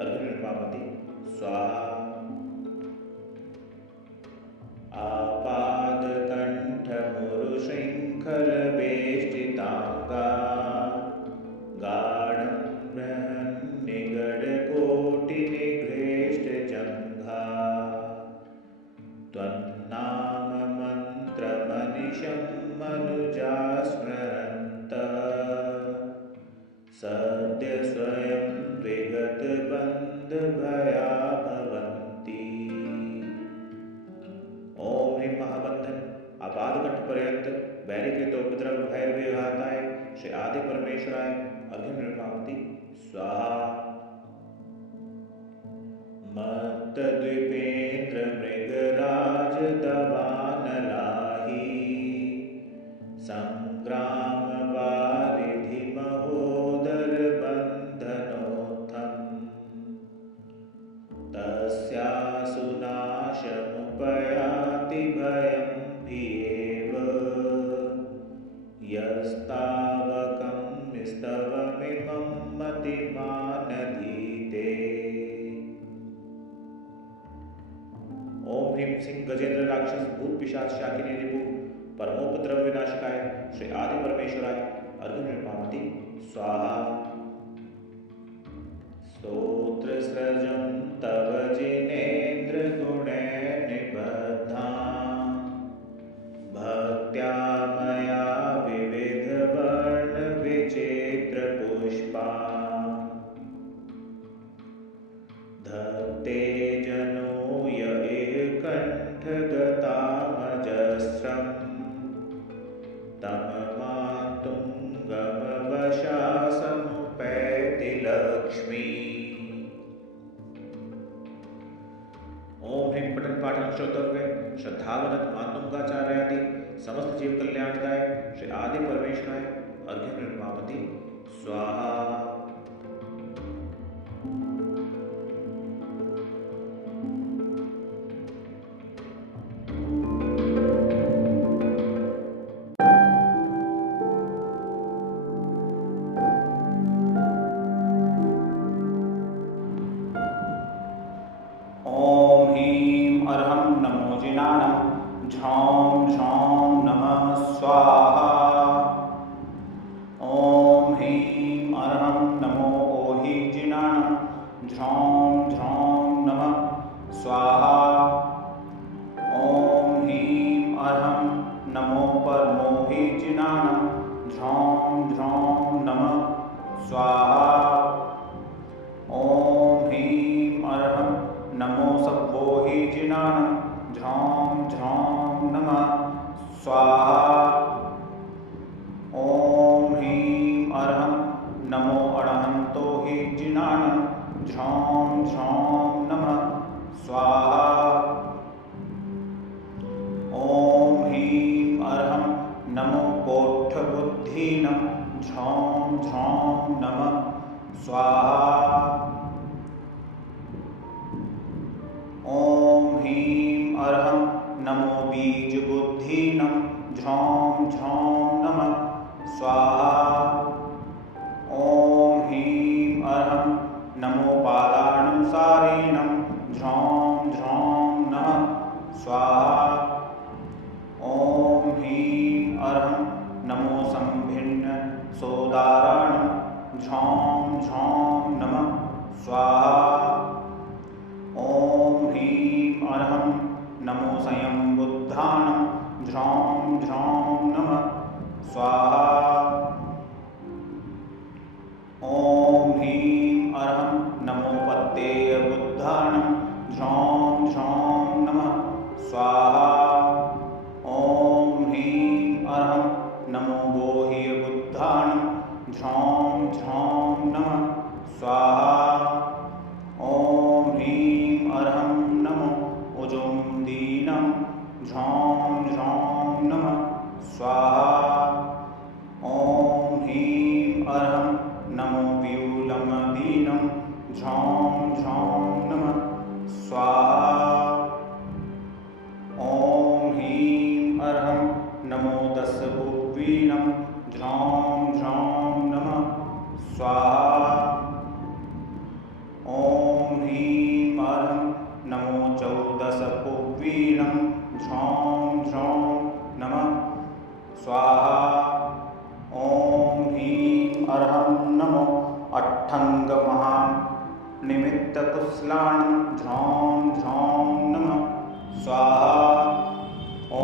अर्घ्य नृपामति स्वाहा। आपाद कंठ मुरु श्रृंखल वेष्टितांगा गाढ़ं बृहन् निगड कोटि निघ्रेष्ट जंघा त्वन्नाम मंत्र मनिशं मनुजा स्मरन्त सद्य स्वयं विगत बंध भया भवन्ति। ओम ह्रीं महाबंधन आपादकंठ पर्यंत बैरिकृत उपद्रव भय विघाताय श्री आदि परमेश्वराय अर्घ्य नृपामति स्वाहा। मत्त द्वीपेन्द्र मृगराज दवान लाही संग्राम वारिधि महोदर बंधनोत्थम तस्यासु नाशमुपयाति भयं भीएव यस्तावकं स्तवमिमं मतिमानधीते। ओम ह्रीं सिंह गजेंद्र राक्षस भूत पिशाच शाकिनी रिपु परमोपद्रव विनाशकाय श्री आदि परमेश्वराय अर्घ्य नृपामति स्वाहा। स्तोत्र सृजं तव जिनेन्द्र गुणैः निबद्धां भक्त्या मया विविध वर्ण विचित्र पुष्पां धत्ते जनो य इह कंठ गतामजस्रम् तम मातुंगम वशा समुपैति लक्ष्मी। ओम ह्रीं पठन पाठन श्रोतव्य श्रद्धावनत मातुंगाचार्य आदि समस्त जीव कल्याणदाय श्री आदि परमेश्वराय अर्घ्य नृपामति स्वाहा। ओम ह्रीं अर्हं नमो जिनानं झौं झौं नमः स्वाहा। ओम ह्रीं अर्हं नमो ओहि जिनानं झौं झौं नमः स्वाहा। ओम ह्रीं अर्हं नमो परमोहि जिनानं झौं झौं नमः स्वाहा। ओम ह्रीं अर्हं नमो सब्बोहि जिनानं झौं झौं नमः स्वाहा। ओम ह्रीं अर्हं नमो अड़हन्तो हि जिनानं झौं झौं नमः स्वाहा। ओम ह्रीं अर्हं नमो कोट्ठबुद्धीनं झौं झौं नमः स्वाहा। ह्रीं अर्हं नमो बीजबुद्धीनं झौं झौं नमः स्वाहा। ॐ ह्रीं अर्हं नमो पादानुसारिणं झौं झौं नमः स्वाहा। ॐ ह्रीं अर्हं नमो संभिन्न सोदारणं झौं झौं नमः स्वाहा। ॐ ह्रीं अर्हं नमो संयं बुद्धानं झौं झौं नमः स्वाहा। ॐ ह्रीं अर्हं नमो पत्तेय बुद्धानं झौं झौं नमः स्वाहा। ॐ ह्रीं अर्हं नमो बोह्य बुद्धानं झौं झौं नमः स्वाहा। ॐ ह्रीं अर्हं नमो उजुं दीनं झौं झौं नमः स्वाहा। ॐ ह्रीं अर्हं नमो व्यूलमदीनं झौं झौं नमः स्वाहा। ॐ ह्रीं अर्हं नमो दशभुवीनं झौं झौं नमः स्वाहा। ॐ ह्रीं अर्हं नमो 14 झौं झौं नमः स्वाहा। ॐ ह्रीं अर्हं नमो अट्ठङ्गमहानिमित्तकुशलानं झौं झौं नमः स्वाहा। ॐ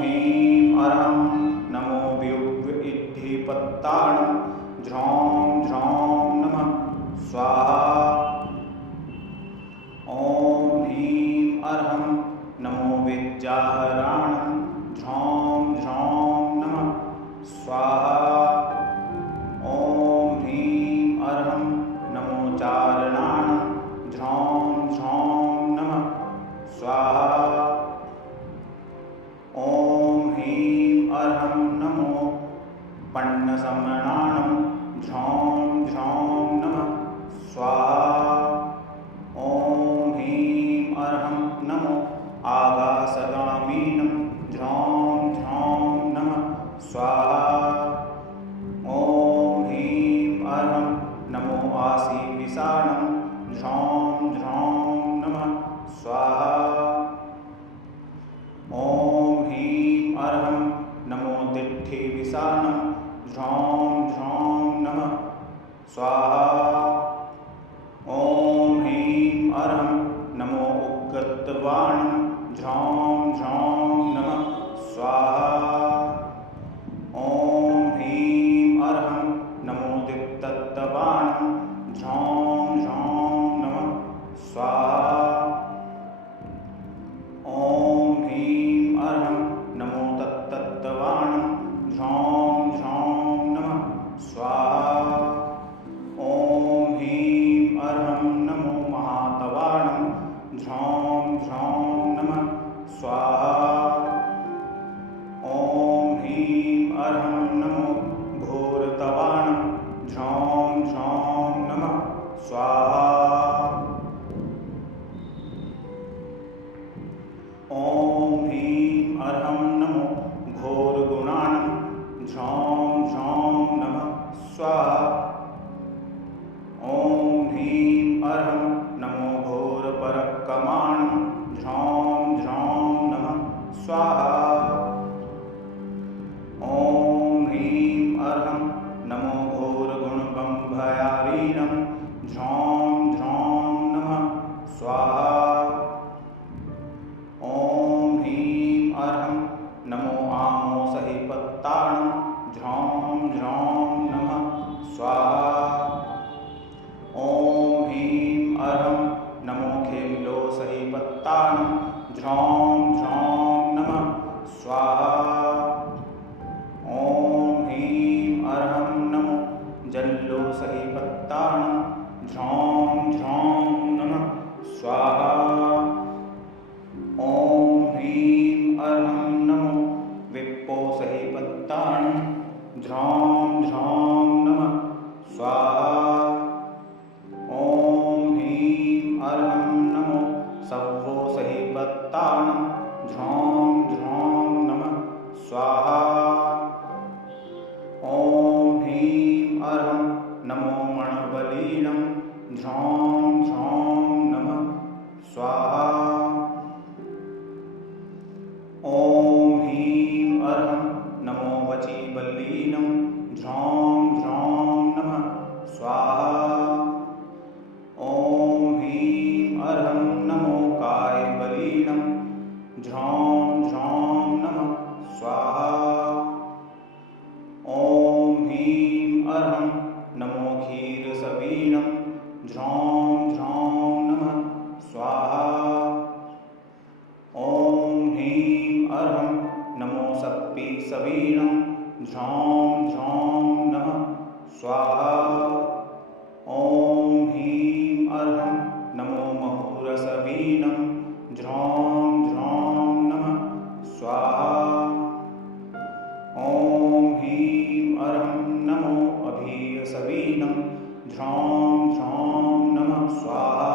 ह्रीं अर्हं नमो व्युग्विद्धिपत्तानं झौं झौं नमः स्वाहा। ॐ ह्रीं अर्हं नमो विद्याहराणं झौं झौं नमः स्वाहा। ॐ ह्रीं अर्हं नमो चारणानं झौं झौं नमः स्वाहा। ॐ ह्रीं अर्हं नमो पण्णसमणानं झौं झौं नमः स्वाहा। ॐ ह्रीं अर्हं नमो आकाशगामिनं झौं झौं नमः स्वाहा। ॐ ह्रीं अर्हं नमो आशीविषाणं झौं झौं नमः स्वाहा। ॐ ह्रीं अर्हं नमो दिट्ठिविषाणं झौं झौं नमः स्वाहा। ॐ ह्रीं अर्हं नमो उग्रतवाणं झौं झौं नमः स्वाहा। ॐ ह्रीं अर्हं नमो दिक्तत्वाणं झौं झौं नमः स्वाहा। ॐ ह्रीं अर्हं नमो तत्तत्वाणं झौं झौं नमः स्वाहा। ॐ ह्रीं अर्हं नमो महातवाणं झौं झौं नमः स्वाहा। ॐ ह्रीं अर्हं नमो घोरतवाणं झौं झौं नमः स्वाहा। ॐ ह्रीं अर्हं नमो घोरगुणानं झौं झौं नमः स्वाहा। ॐ ह्रीं अर्हं नमो घोरपरक्रमाणं झौं झौं नमः स्वाहा। ॐ ह्रीं अर्हं नमो घोरगुणबम्भयारीणं झौं झौं नमः स्वाहा। ॐ ह्रीं अर्हं नमो आमोसहिपत्ताणं झौं झौं नमः स्वाहा। ॐ ह्रीं अर्हं नमो खेलोसहिपत्ताणं झौं झौं नमः स्वाहा। ॐ ह्रीं अर्हं नमो जल्लोसहिपत्ताणं झौं झौं नमः स्वाहा। ॐ ह्रीं अर्हं नमो विप्पोसहिपत्ताणं झौं झौं नमः स्वाहा। ॐ ह्रीं अर्हं नमो सव्वोसहिपत्ताणं स्वाहा। ॐ ह्रीं अर्हं नमो मणबलिनं झ्रौं झ्रौं नमः स्वाहा। ॐ ह्रीं अर्हं नमो वचीबलिनं झ्रौं झ्रौं नमः स्वाहा। ॐ ह्रीं अर्हं नमो कायबलिनं झ्रौं झ्रौं नमः स्वाहा। ॐ ह्रीं अर्हं नमो क्षीरसवीनं झ्रौं झ्रौं नमः स्वाहा। ॐ ह्रीं अर्हं नमो सप्पीसवीनं झ्रौं झ्रौं नमः स्वाहा। ॐ ह्रीं अर्हं नमो महुरसवीनं झ्रौं झ्रौं नमः स्वाहा। ॐ ह्रीं अर्हं नमो अभीयसवीनं झ्रौं झ्रौं नमः स्वाहा।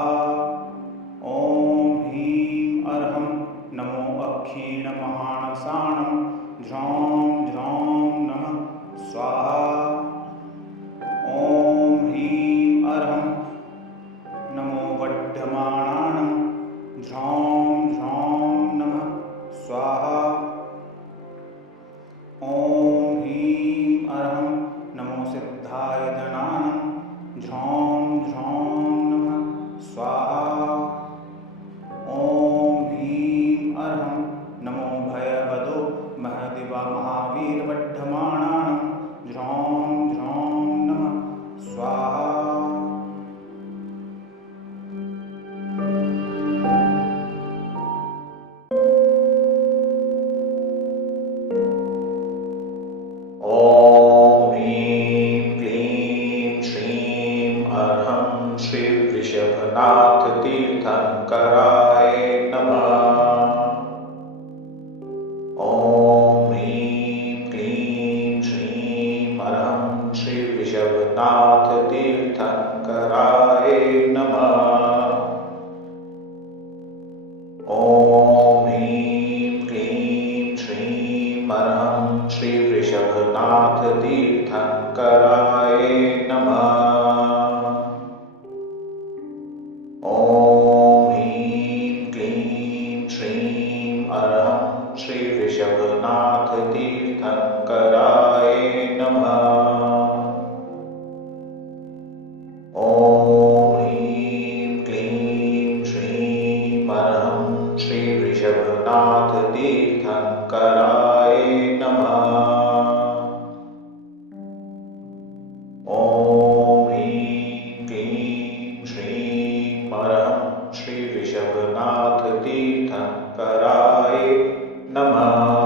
ॐ ह्रीं अर्हं नमो अक्षीणमहाणसानं झ्रौं झ्रौं नमः स्वाहा। ॐ ह्रीं अर्हं नमो वड्ढमाणानं झ्रौं झ्रौं नमः स्वाहा। ॐ ह्रीं अर्हं नमो सिद्धाय गणानं झ्रौं झ्रौं नमः स्वाहा। ॐ ह्रीं अर्हं नमो भयवदो महदिवा महावीरवड्ढमाणानं झ्रौं झ्रौं नमः स्वाहा। ॐ ह्रीं क्लीं श्रीं अर्हं श्री वृषभनाथ तीर्थंकराय नमः। ॐ ह्रीं क्लीं श्रीं अर्हं श्री वृषभनाथ तीर्थंकराय नमः। ॐ ह्रीं क्लीं श्रीं अर्हं श्री वृषभनाथ तीर्थंकराय नमः। ॐ ह्रीं क्लीं श्रीं अर्हं श्री वृषभनाथ तीर्थंकराय नमः। ॐ ह्रीं क्लीं श्रीं अर्हं श्री वृषभनाथ तीर्थंकराय नमः। ॐ ह्रीं क्लीं श्रीं अर्हं श्री वृषभनाथ तीर्थंकराय नमः।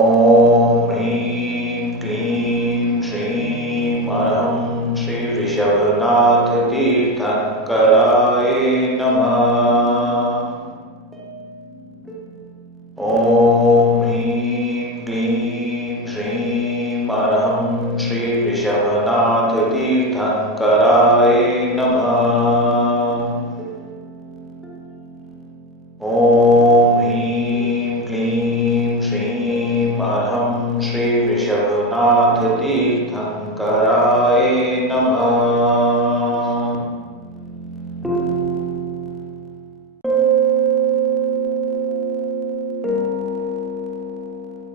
ॐ ह्रीं क्लीं श्रीं अर्हं श्री वृषभनाथ तीर्थंकराय नमः। ॐ ह्रीं क्लीं श्रीं अर्हं श्री वृषभनाथ तीर्थंकराय नमः। ॐ ह्रीं क्लीं श्रीं अर्हं श्री वृषभनाथ तीर्थंकराय नमः।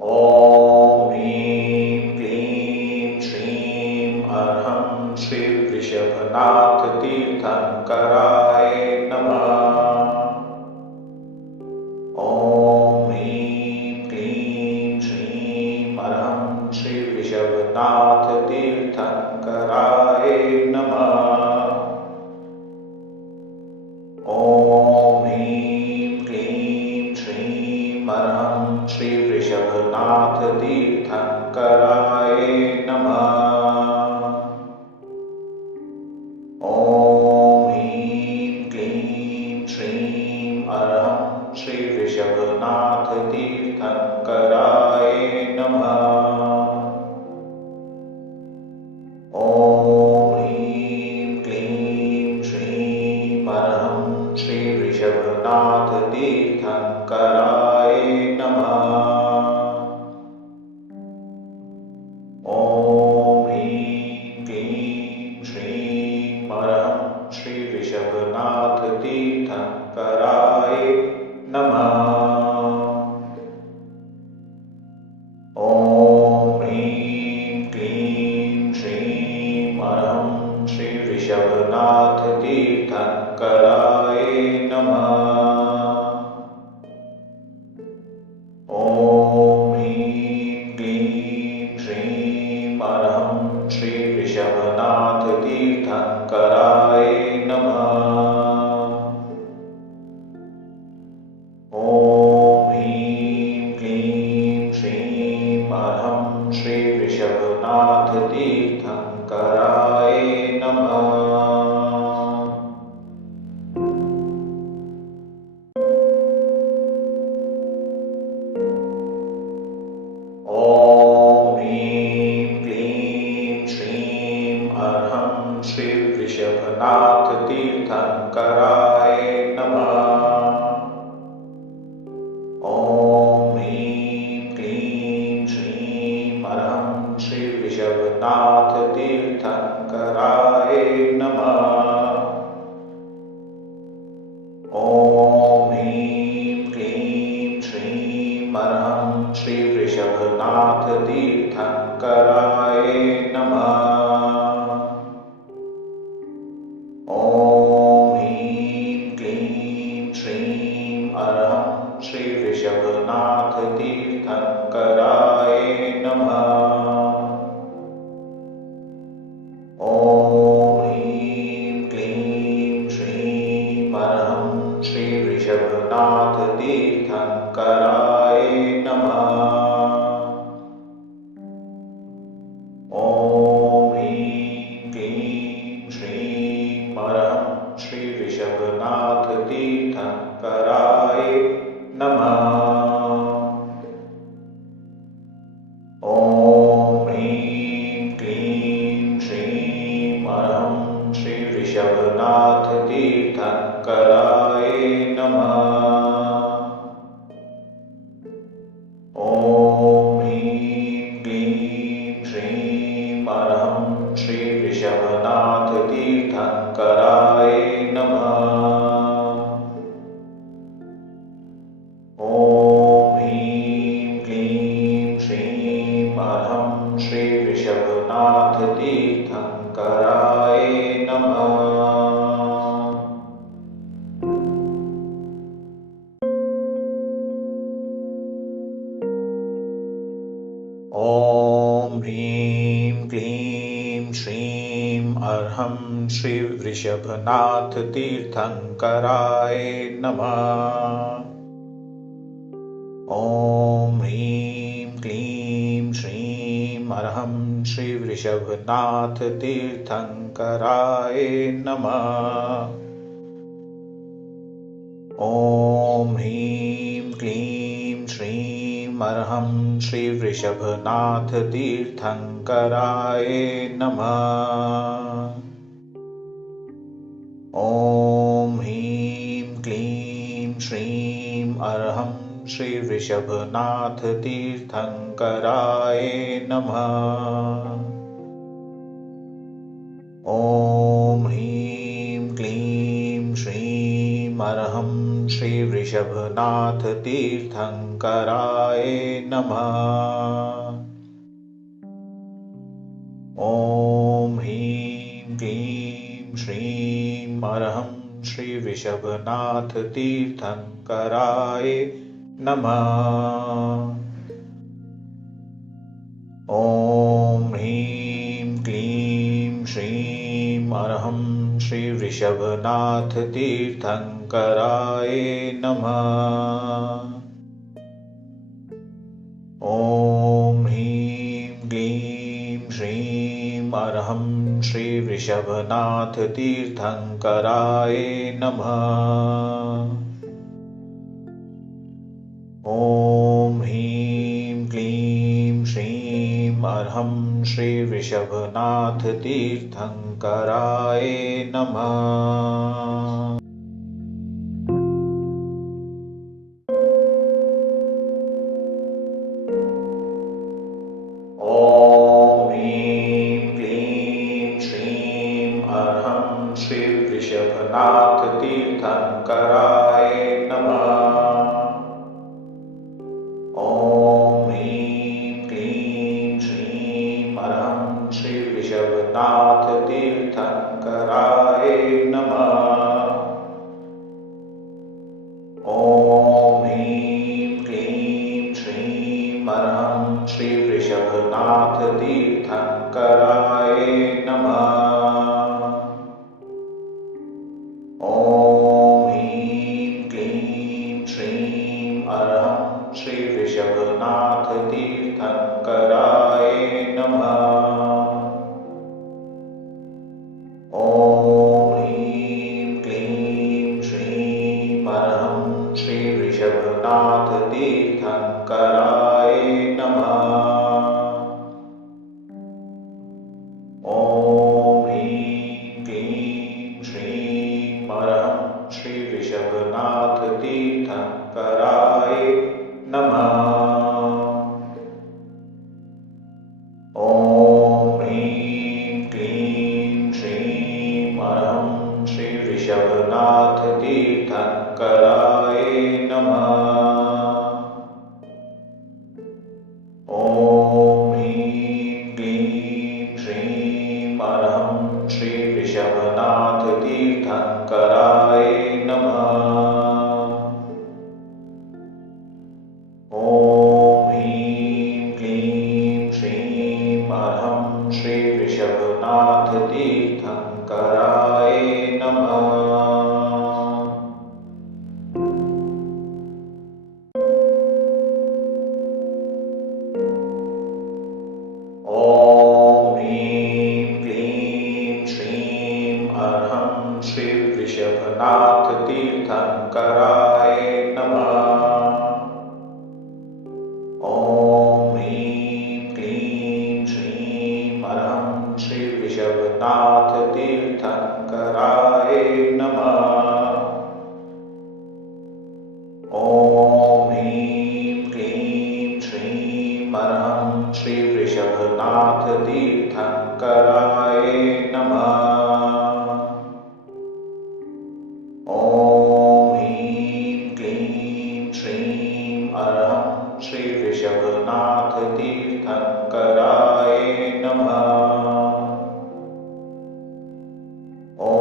ॐ ह्रीं क्लीं श्रीं अर्हं श्री वृषभनाथ तीर्थंकराय नमः। ॐ ह्रीं क्लीं श्रीं अर्हं श्री वृषभनाथ तीर्थंकराय नमः। ॐ ह्रीं क्लीं श्रीं अर्हं श्री वृषभनाथ तीर्थंकराय नमः। ॐ ह्रीं क्लीं श्रीं अर्हं श्री वृषभनाथ तीर्थंकराय नमः। ॐ ह्रीं क्लीं श्रीं अर्हं श्री वृषभनाथ तीर्थंकराय ॐ ह्रीं क्लीं श्रीं हरं श्री वृषभनाथ तीर्थंकराय नमः। ॐ ह्रीं क्लीं श्रीं हरं श्री वृषभनाथ तीर्थंकराय नमः। ॐ ह्रीं क्लीं श्रीं हरं श्री वृषभनाथ तीर्थंकराय नमः। ॐ ह्रीं क्लीं श्रीं हरं श्री वृषभनाथ तीर्थंकराय नमः। ॐ ह्रीं क्लीं श्रीं हरं श्री वृषभनाथ तीर्थंकराय नमः। ॐ ह्रीं क्लीं श्रीं हरं श्री वृषभनाथ तीर्थंकराय नमः। ॐ ह्रीं क्लीं श्रीं हरं श्री वृषभनाथ तीर्थंकराय नमः। ॐ ह्रीं क्लीं श्रीं हरं श्री वृषभनाथ तीर्थंकराय नमः। ॐ ह्रीं क्लीं श्रीं हरं श्री वृषभनाथ तीर्थंकराय नमः। ॐ ह्रीं क्लीं श्रीं हरं श्री वृषभनाथ तीर्थंकराय नमः। ॐ ह्रीं क्लीं श्रीं हरं श्री वृषभनाथ तीर्थंकराय नमः। ॐ ह्रीं क्लीं श्रीं हरं श्री वृषभनाथ तीर्थंकराय नमः। ॐ ह्रीं क्लीं श्रीं हरं श्री वृषभनाथ तीर्थंकराय नमः। ॐ ह्रीं क्लीं श्रीं हरं श्री वृषभनाथ तीर्थंकराय नमः। ॐ ह्रीं क्लीं श्रीं हरं श्री वृषभनाथ तीर्थंकराय नमः। ॐ ह्रीं क्लीं श्रीं हरं श्री वृषभनाथ तीर्थंकराय नमः। ॐ ह्रीं क्लीं श्रीं हरं श्री वृषभनाथ तीर्थंकराय नमः। ॐ ह्रीं क्लीं श्रीं हरं श्री वृषभनाथ तीर्थंकराय नमः। ॐ ह्रीं क्लीं श्रीं हरं श्री वृषभनाथ तीर्थंकराय नमः। ॐ ह्रीं क्लीं श्रीं हरं श्री वृषभनाथ तीर्थंकराय नमः। ॐ ह्रीं क्लीं श्रीं हरं श्री वृषभनाथ तीर्थंकराय नमः। ॐ ह्रीं क्लीं श्रीं हरं श्री वृषभनाथ तीर्थंकराय नमः। ॐ ह्रीं क्लीं श्रीं हरं श्री वृषभनाथ तीर्थंकराय श्री वृषभनाथ तीर्थंकराय नमः। ॐ ह्रीं क्लीं श्रीं अरहं श्री वृषभनाथ तीर्थंकराय नमः। ॐ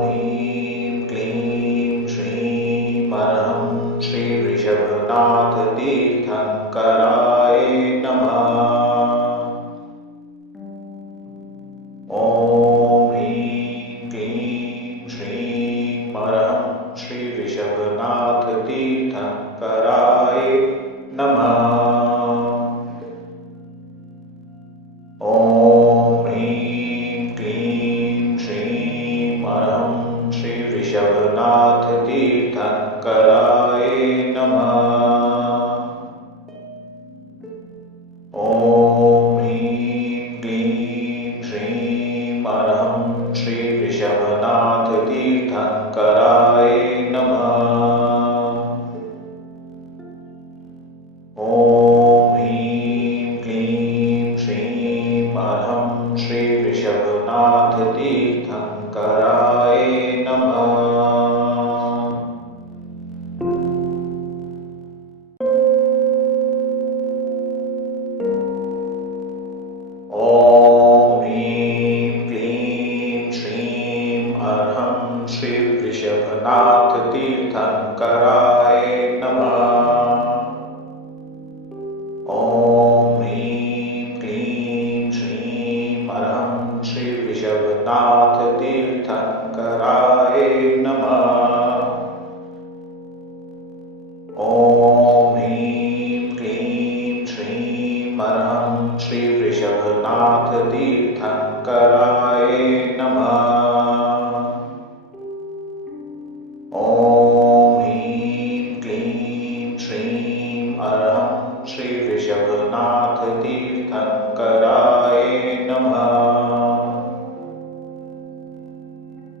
ह्रीं क्लीं श्रीं अरहं श्री वृषभनाथ तीर्थंकराय नमः। ॐ ह्रीं क्लीं श्रीं अरहं श्री वृषभनाथ तीर्थंकराय नमः। ॐ ह्रीं क्लीं श्रीं अरहं श्री वृषभनाथ तीर्थंकराय नमः। ॐ ह्रीं क्लीं श्रीं अरहं श्री वृषभनाथ तीर्थंकराय नमः। ॐ ह्रीं क्लीं श्रीं अरहं श्री वृषभनाथ तीर्थंकराय नमः। ॐ ह्रीं क्लीं श्रीं अरहं श्री वृषभनाथ तीर्थंकराय नमः। ॐ ह्रीं क्लीं श्रीं अरहं श्री वृषभनाथ तीर्थंकराय नमः। ॐ ह्रीं क्लीं श्रीं अरहं श्री वृषभनाथ तीर्थंकराय नमः। ॐ ह्रीं क्लीं श्रीं अरहं श्री वृषभनाथ तीर्थंकराय नमः।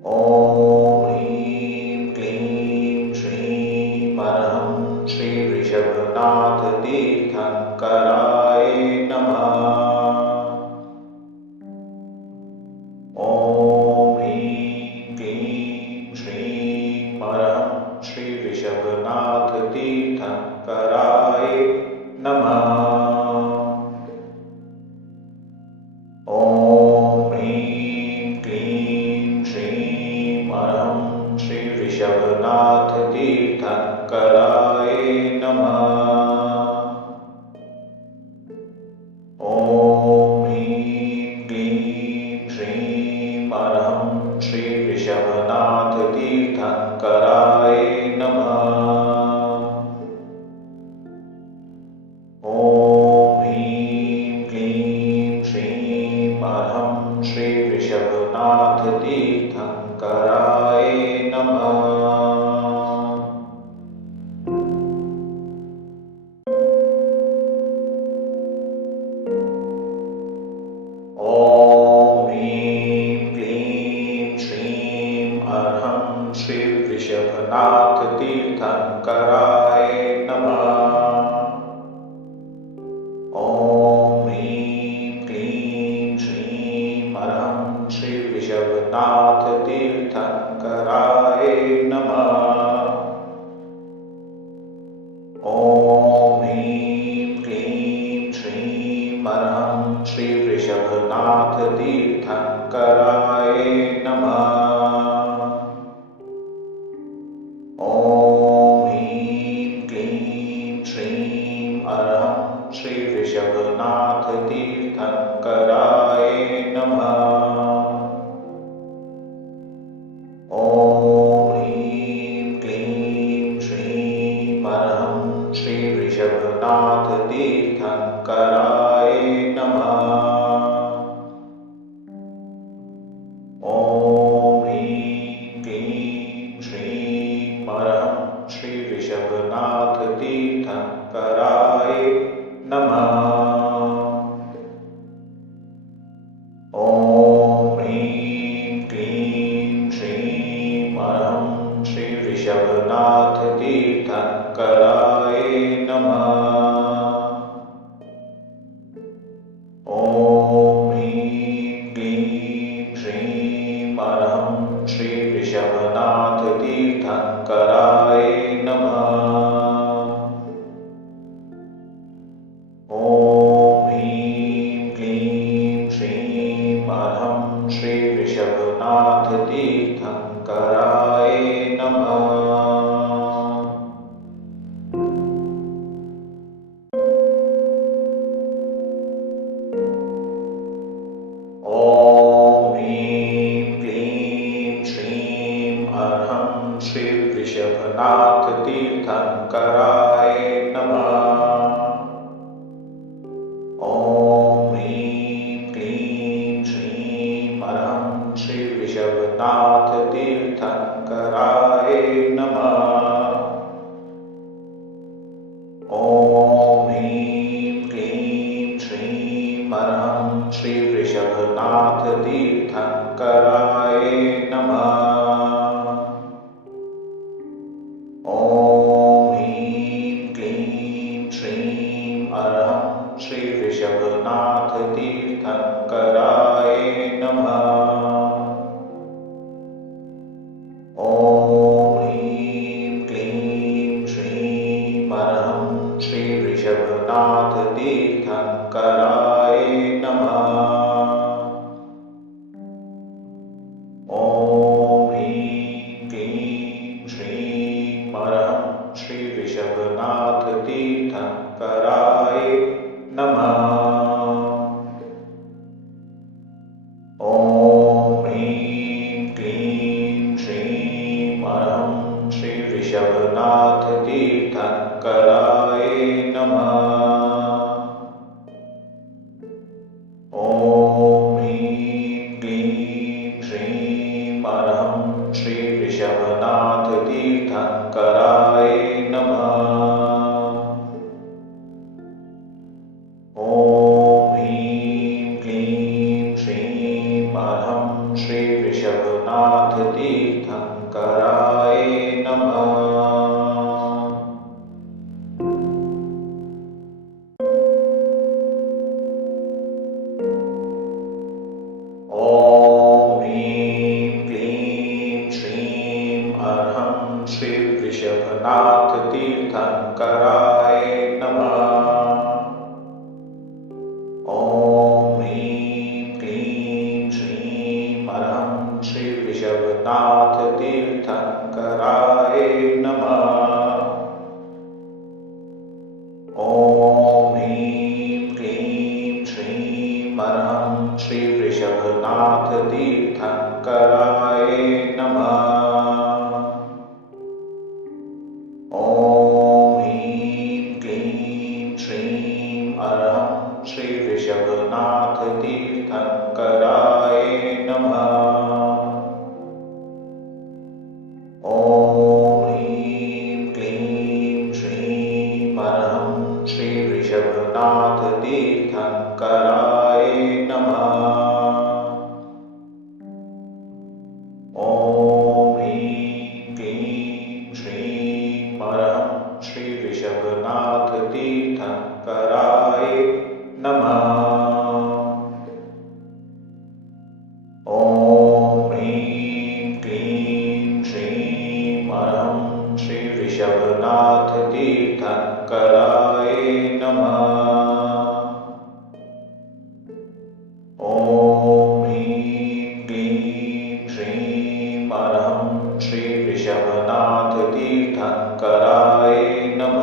ॐ ह्रीं क्लीं श्रीं अरहं श्री वृषभनाथ तीर्थंकराय नमः। ॐ ह्रीं क्लीं श्रीं अरहं श्री वृषभनाथ तीर्थंकराय नमः। ॐ ह्रीं क्लीं श्रीं अरहं श्री वृषभनाथ तीर्थंकराय नमः। ॐ ह्रीं क्लीं श्रीं अरहं श्री वृषभनाथ तीर्थंकराय नमः। ॐ ह्रीं क्लीं श्रीं अरहं श्री वृषभनाथ तीर्थंकराय नमः। ॐ ह्रीं क्लीं श्रीं अरहं श्री वृषभनाथ तीर्थंकराय नमः। ॐ ह्रीं क्लीं श्रीं अरहं श्री वृषभनाथ तीर्थंकराय नमः। ॐ ह्रीं क्लीं श्रीं अरहं श्री वृषभनाथ तीर्थंकराय नमः। ॐ ह्रीं क्लीं श्रीं अरहं श्री वृषभनाथ तीर्थंकराय नमः। ॐ ह्रीं क्लीं श्रीं अरहं श्री वृषभनाथ तीर्थंकराय नमः। ॐ ह्रीं क्लीं श्रीं अरहं श्री वृषभनाथ तीर्थंकराय नमः। ॐ ह्रीं क्लीं श्रीं अरहं श्री वृषभनाथ तीर्थंकराय नमः। ॐ ह्रीं क्लीं श्रीं अरहं श्री वृषभनाथ तीर्थंकराय नमः। ॐ ह्रीं क्लीं श्रीं अरहं श्री वृषभनाथ तीर्थंकराय नमः। ॐ ह्रीं क्लीं श्रीं अरहं श्री वृषभनाथ तीर्थंकराय नमः। ॐ ह्रीं क्लीं श्रीं अरहं श्री वृषभनाथ तीर्थंकराय नमः। ॐ ह्रीं क्लीं श्रीं अरहं श्री वृषभनाथ तीर्थंकराय नमः। ॐ ह्रीं क्लीं श्रीं अरहं श्री वृषभनाथ तीर्थंकराय नमः। ॐ ह्रीं क्लीं श्रीं अरहं श्री वृषभनाथ तीर्थंकराय नमः। ॐ ह्रीं क्लीं श्रीं अरहं श्री वृषभनाथ तीर्थंकराय नमः। ॐ ह्रीं क्लीं श्रीं अरहं श्री वृषभनाथ तीर्थंकराय नमः। ॐ ह्रीं क्लीं श्रीं अरहं श्री वृषभनाथ तीर्थंकराय नमः। ॐ ह्रीं क्लीं श्रीं अरहं श्री वृषभनाथ तीर्थंकराय नमः। ॐ ह्रीं क्लीं श्रीं अरहं श्री वृषभनाथ तीर्थंकराय नमः। ॐ ह्रीं क्लीं श्रीं अरहं श्री वृषभनाथ तीर्थंकराय नमः। ॐ ह्रीं क्लीं श्रीं अरहं श्री वृषभनाथ तीर्थंकराय नमः। ॐ ह्रीं क्लीं श्रीं अरहं श्री वृषभनाथ तीर्थंकराय नमः।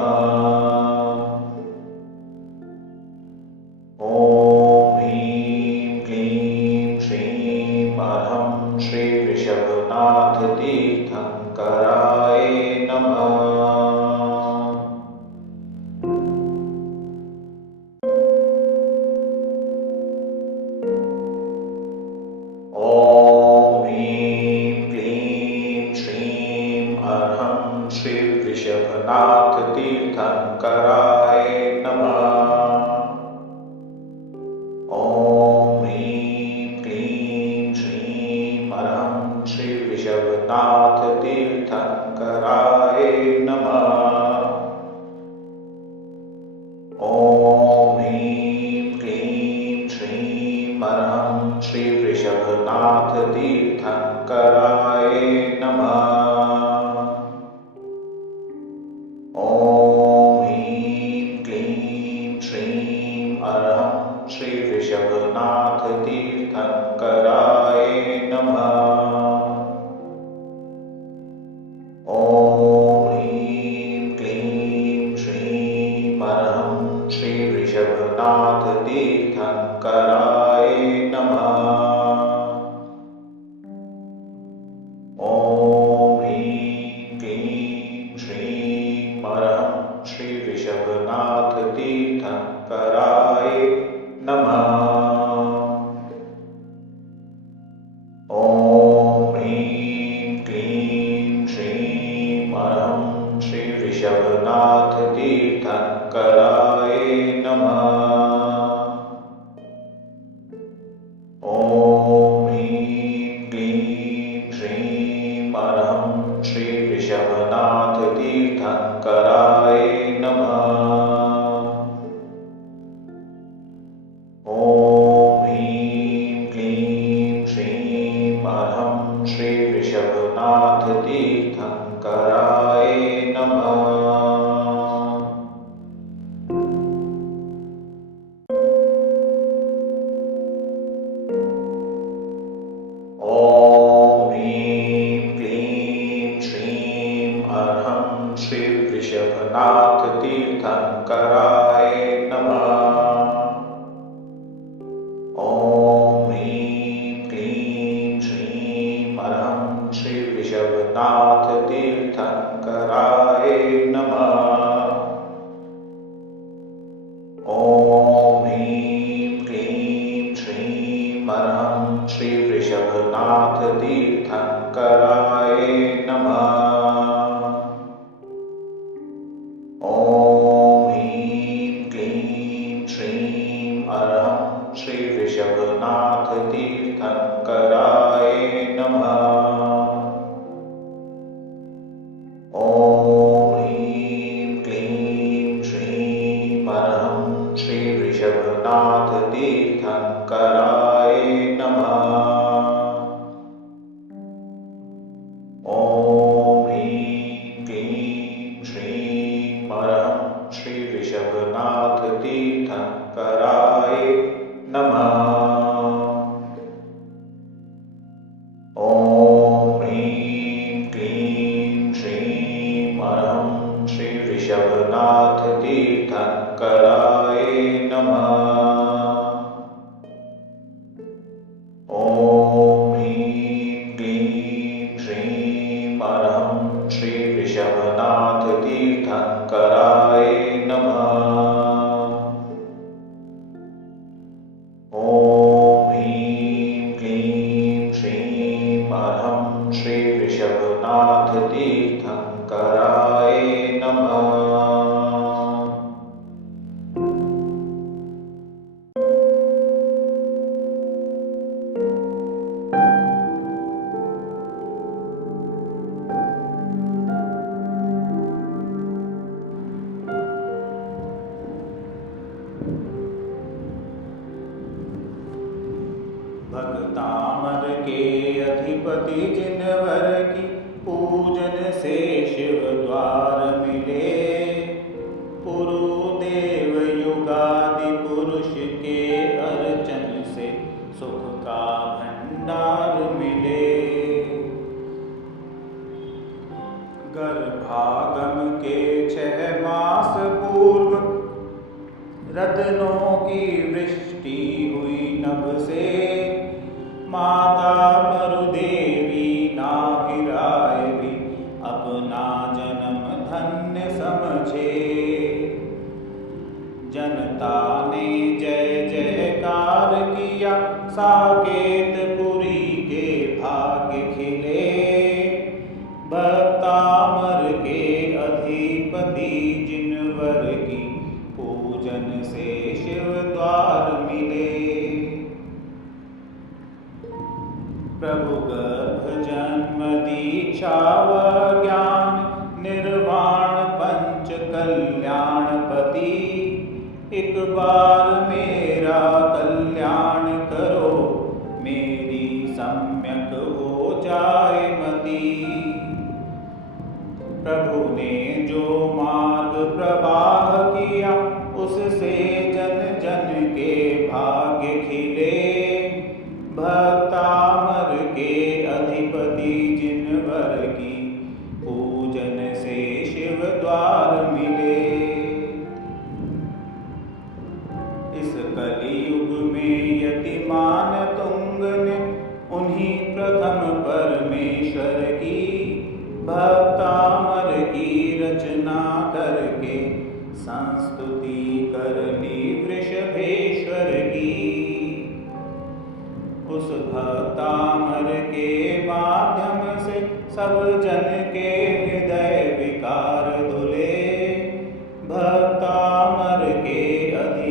ॐ ह्रीं क्लीं श्रीं अरहं श्री वृषभनाथ तीर्थंकराय नमः। ॐ ह्रीं क्लीं श्रीं अरहं श्री वृषभनाथ तीर्थंकराय नमः। ॐ ह्रीं क्लीं श्रीं अरहं श्री वृषभनाथ तीर्थंकराय नमः। ॐ ह्रीं क्लीं श्रीं अरहं श्री वृषभनाथ तीर्थंकराय नमः। ॐ ह्रीं क्लीं श्रीं अरहं श्री वृषभनाथ तीर्थंकराय नमः। ॐ ह्रीं क्लीं श्रीं अरहं श्री वृषभनाथ तीर्थंकराय नमः। ॐ ह्रीं क्लीं श्रीं अरहं श्री वृषभनाथ तीर्थंकराय नमः। ॐ ह्रीं क्लीं श्रीं अरहं श्री वृषभनाथ तीर्थंकराय नमः। ॐ ह्रीं क्लीं श्रीं अरहं श्री ऋषभनाथ तीर्थंकराय नमः। ॐ ह्रीं क्लीं श्रीं अरहं श्री ऋषभनाथ तीर्थंकराय नमः। ॐ ह्रीं क्लीं श्रीं अरहं श्री ऋषभनाथ तीर्थंकराय नमः। ॐ ह्रीं क्लीं श्रीं अरहं श्री ऋषभनाथ तीर्थंकराय नमः। ॐ ह्रीं क्लीं श्रीं अरहं श्री ऋषभनाथ तीर्थंकराय नमः। ॐ ह्रीं क्लीं श्रीं अरहं श्री ऋषभनाथ तीर्थंकराय नमः। ॐ ह्रीं क्लीं श्रीं अरहं श्री ऋषभनाथ तीर्थंकराय नमः। ॐ ह्रीं क्लीं श्रीं अरहं श्री ऋषभनाथ तीर्थंकराय नमः। ॐ ह्रीं क्लीं श्रीं अरहं श्री ऋषभनाथ तीर्थंकराय नमः। ॐ ह्रीं क्लीं श्रीं अरहं श्री ऋषभनाथ तीर्थंकराय नमः। ॐ ह्रीं क्लीं श्रीं अरहं श्री ऋषभनाथ तीर्थंकराय नमः। भक्तामर के अधिपति जिनवर की पूजन से शिव द्वार मिले। पुरुदेव युगादि पुरुष के अर्चन से सुख का भंडार मिले। गर्भागम के 6 मास पूर्व रत्नों की वृष्टि हुई नभ से। माता मरुदेवी नाभिराय भी अपना जन्म धन्य समझे। जनता ने जय जयकार किया, साकेतपुरी के भाग्य खिले। भक्तामर के अधिपति जिनवर की पूजन से शिव द्वार मिले। प्रभु गर्भ जन्म दीक्षा व ज्ञान निर्वाण पंच कल्याणपति। एक बार मेरा कल्याण करो, मेरी सम्यक हो जाए मति। प्रभु ने जो मार्ग प्रवाह किया, उससे जन जन के भाग्य खिले। भक्तामर के अधिपति जिनवर की पूजन से शिव द्वार मिले। इस कलियुग में यतिमान तुंग ने उन्हीं प्रथम परमेश्वर की भक्तामर की रचना करके संस्तुति कर ली वृषभेश्वर की। उस भक्तामर के माध्यम से सब जन के हृदय विकार धुले। भक्तामर के अधिपति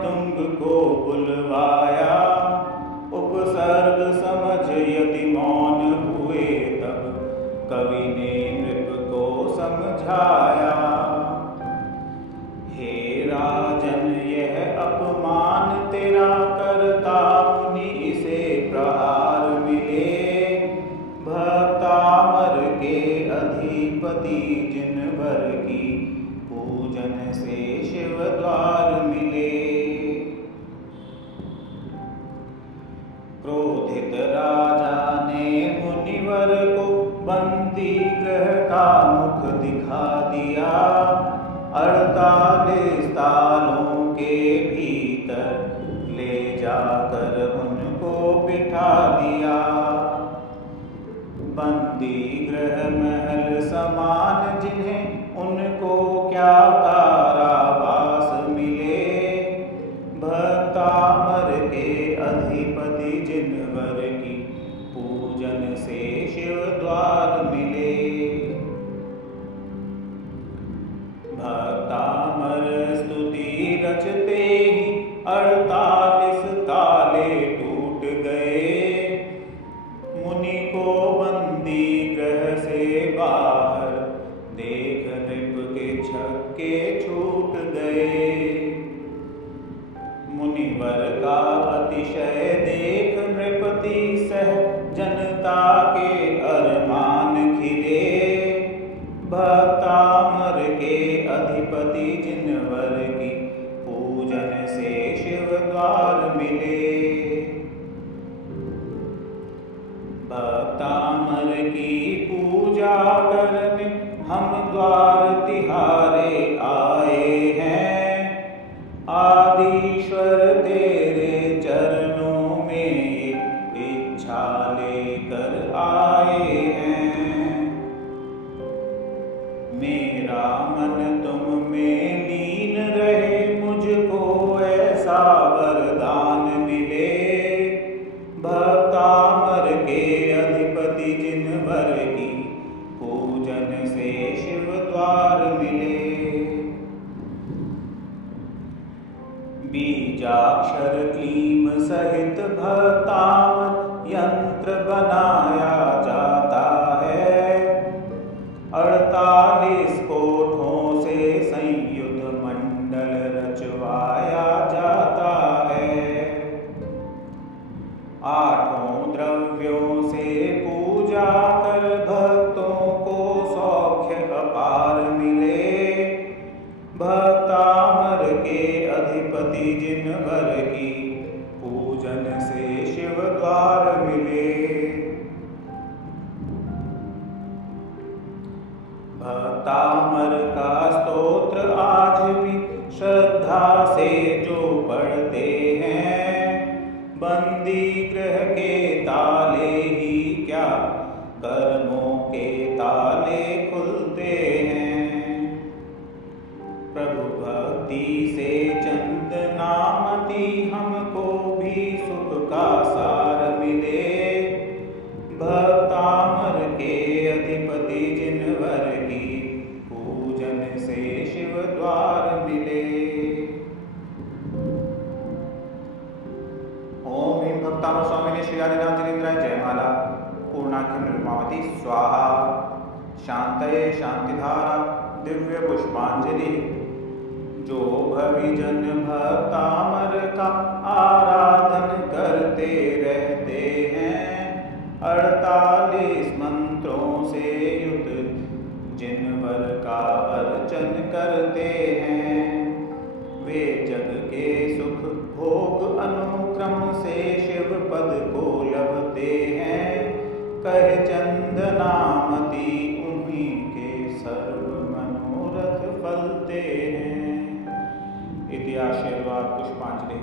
तुंग को बुलवाया, उपसर्ग समझ यदि मौन हुए तब कवि ने नृप को समझाया। हे राजन यह अपमान तेरा करता मुनि इसे प्रहार मिले, भक्तामर के अधिपति जिनवर की पूजन से शिव द्वार मिले। क्रोधित राजा ने मुनिवर को बंदी गृह का मुख दिखा दिया, 48 तालों के भीतर ले जाकर उनको बिठा दिया। बंदी गृह महल समान जिन्हें उनको क्या कारावास मिले, भक्तामर के अधिपति जिनवर की पूजन से शिव द्वार मिले। भक्तामर स्तुति रचते ही 48 ताले टूट गए, मुनि को बंदी गृह से बाहर देख नृप के छक्के छूट गए। मुनिवर का अतिशय देख नृपति सह जनता के अरमान खिले, भक्तामर के अधिपति जिनवर की पूजन से शिव द्वार मिले। भक्तामर की पूजा करने हम द्वार तिहारे आए हैं, आदिश्वर तेरे चरणों में इच्छा लेकर आए हैं। मेरा मन तुम में लीन रहे, मुझको ऐसा वरदान मिले, भक्तामर के अधिपति जिनवर की पूजन से शिव द्वार मिले। बीजाक्षर क्लीम सहित भक्तामर यंत्र बनाया जाता है, 48 कोठों से संयुक्त मंडल रचवाया जाता है। 8 द्रव्यों से पूजा कर भक्तों को सौख्य अपार मिले, भक्तामर के अधिपति जिनवर की पूजन से शिव द्वार मिले। भक्तामर का स्तोत्र आज भी श्रद्धा से जो पढ़ते हैं, बंदी गृह के ताले ही क्या कर्मों के ताले खुलते हैं। प्रभु भक्ति से चंदनामती हमको भी सुख का सार मिले, भक्तामर के अधिपति जिनवर की पूजन से शिव द्वार मिले। ओम ह्रीं भक्तामर स्वामिने श्री आदिनाथ जिनेन्द्राय जयमाला। पूर्णाख्य निर्मावती स्वाहा। शांतये शांतिधारा दिव्य पुष्पांजलि। जो भविजन भक्तामर का आराधन करते रहते हैं, 48 मंत्रों से युक्त जिनवर का अर्चन करते हैं, वे जग के सुख भोग अनुक्रम से शिव पद को लभते हैं। कहे चंदनामती उन्हीं के सर्व मनोरथ फलते हैं। इति आशीर्वाद पुष्पांजलि।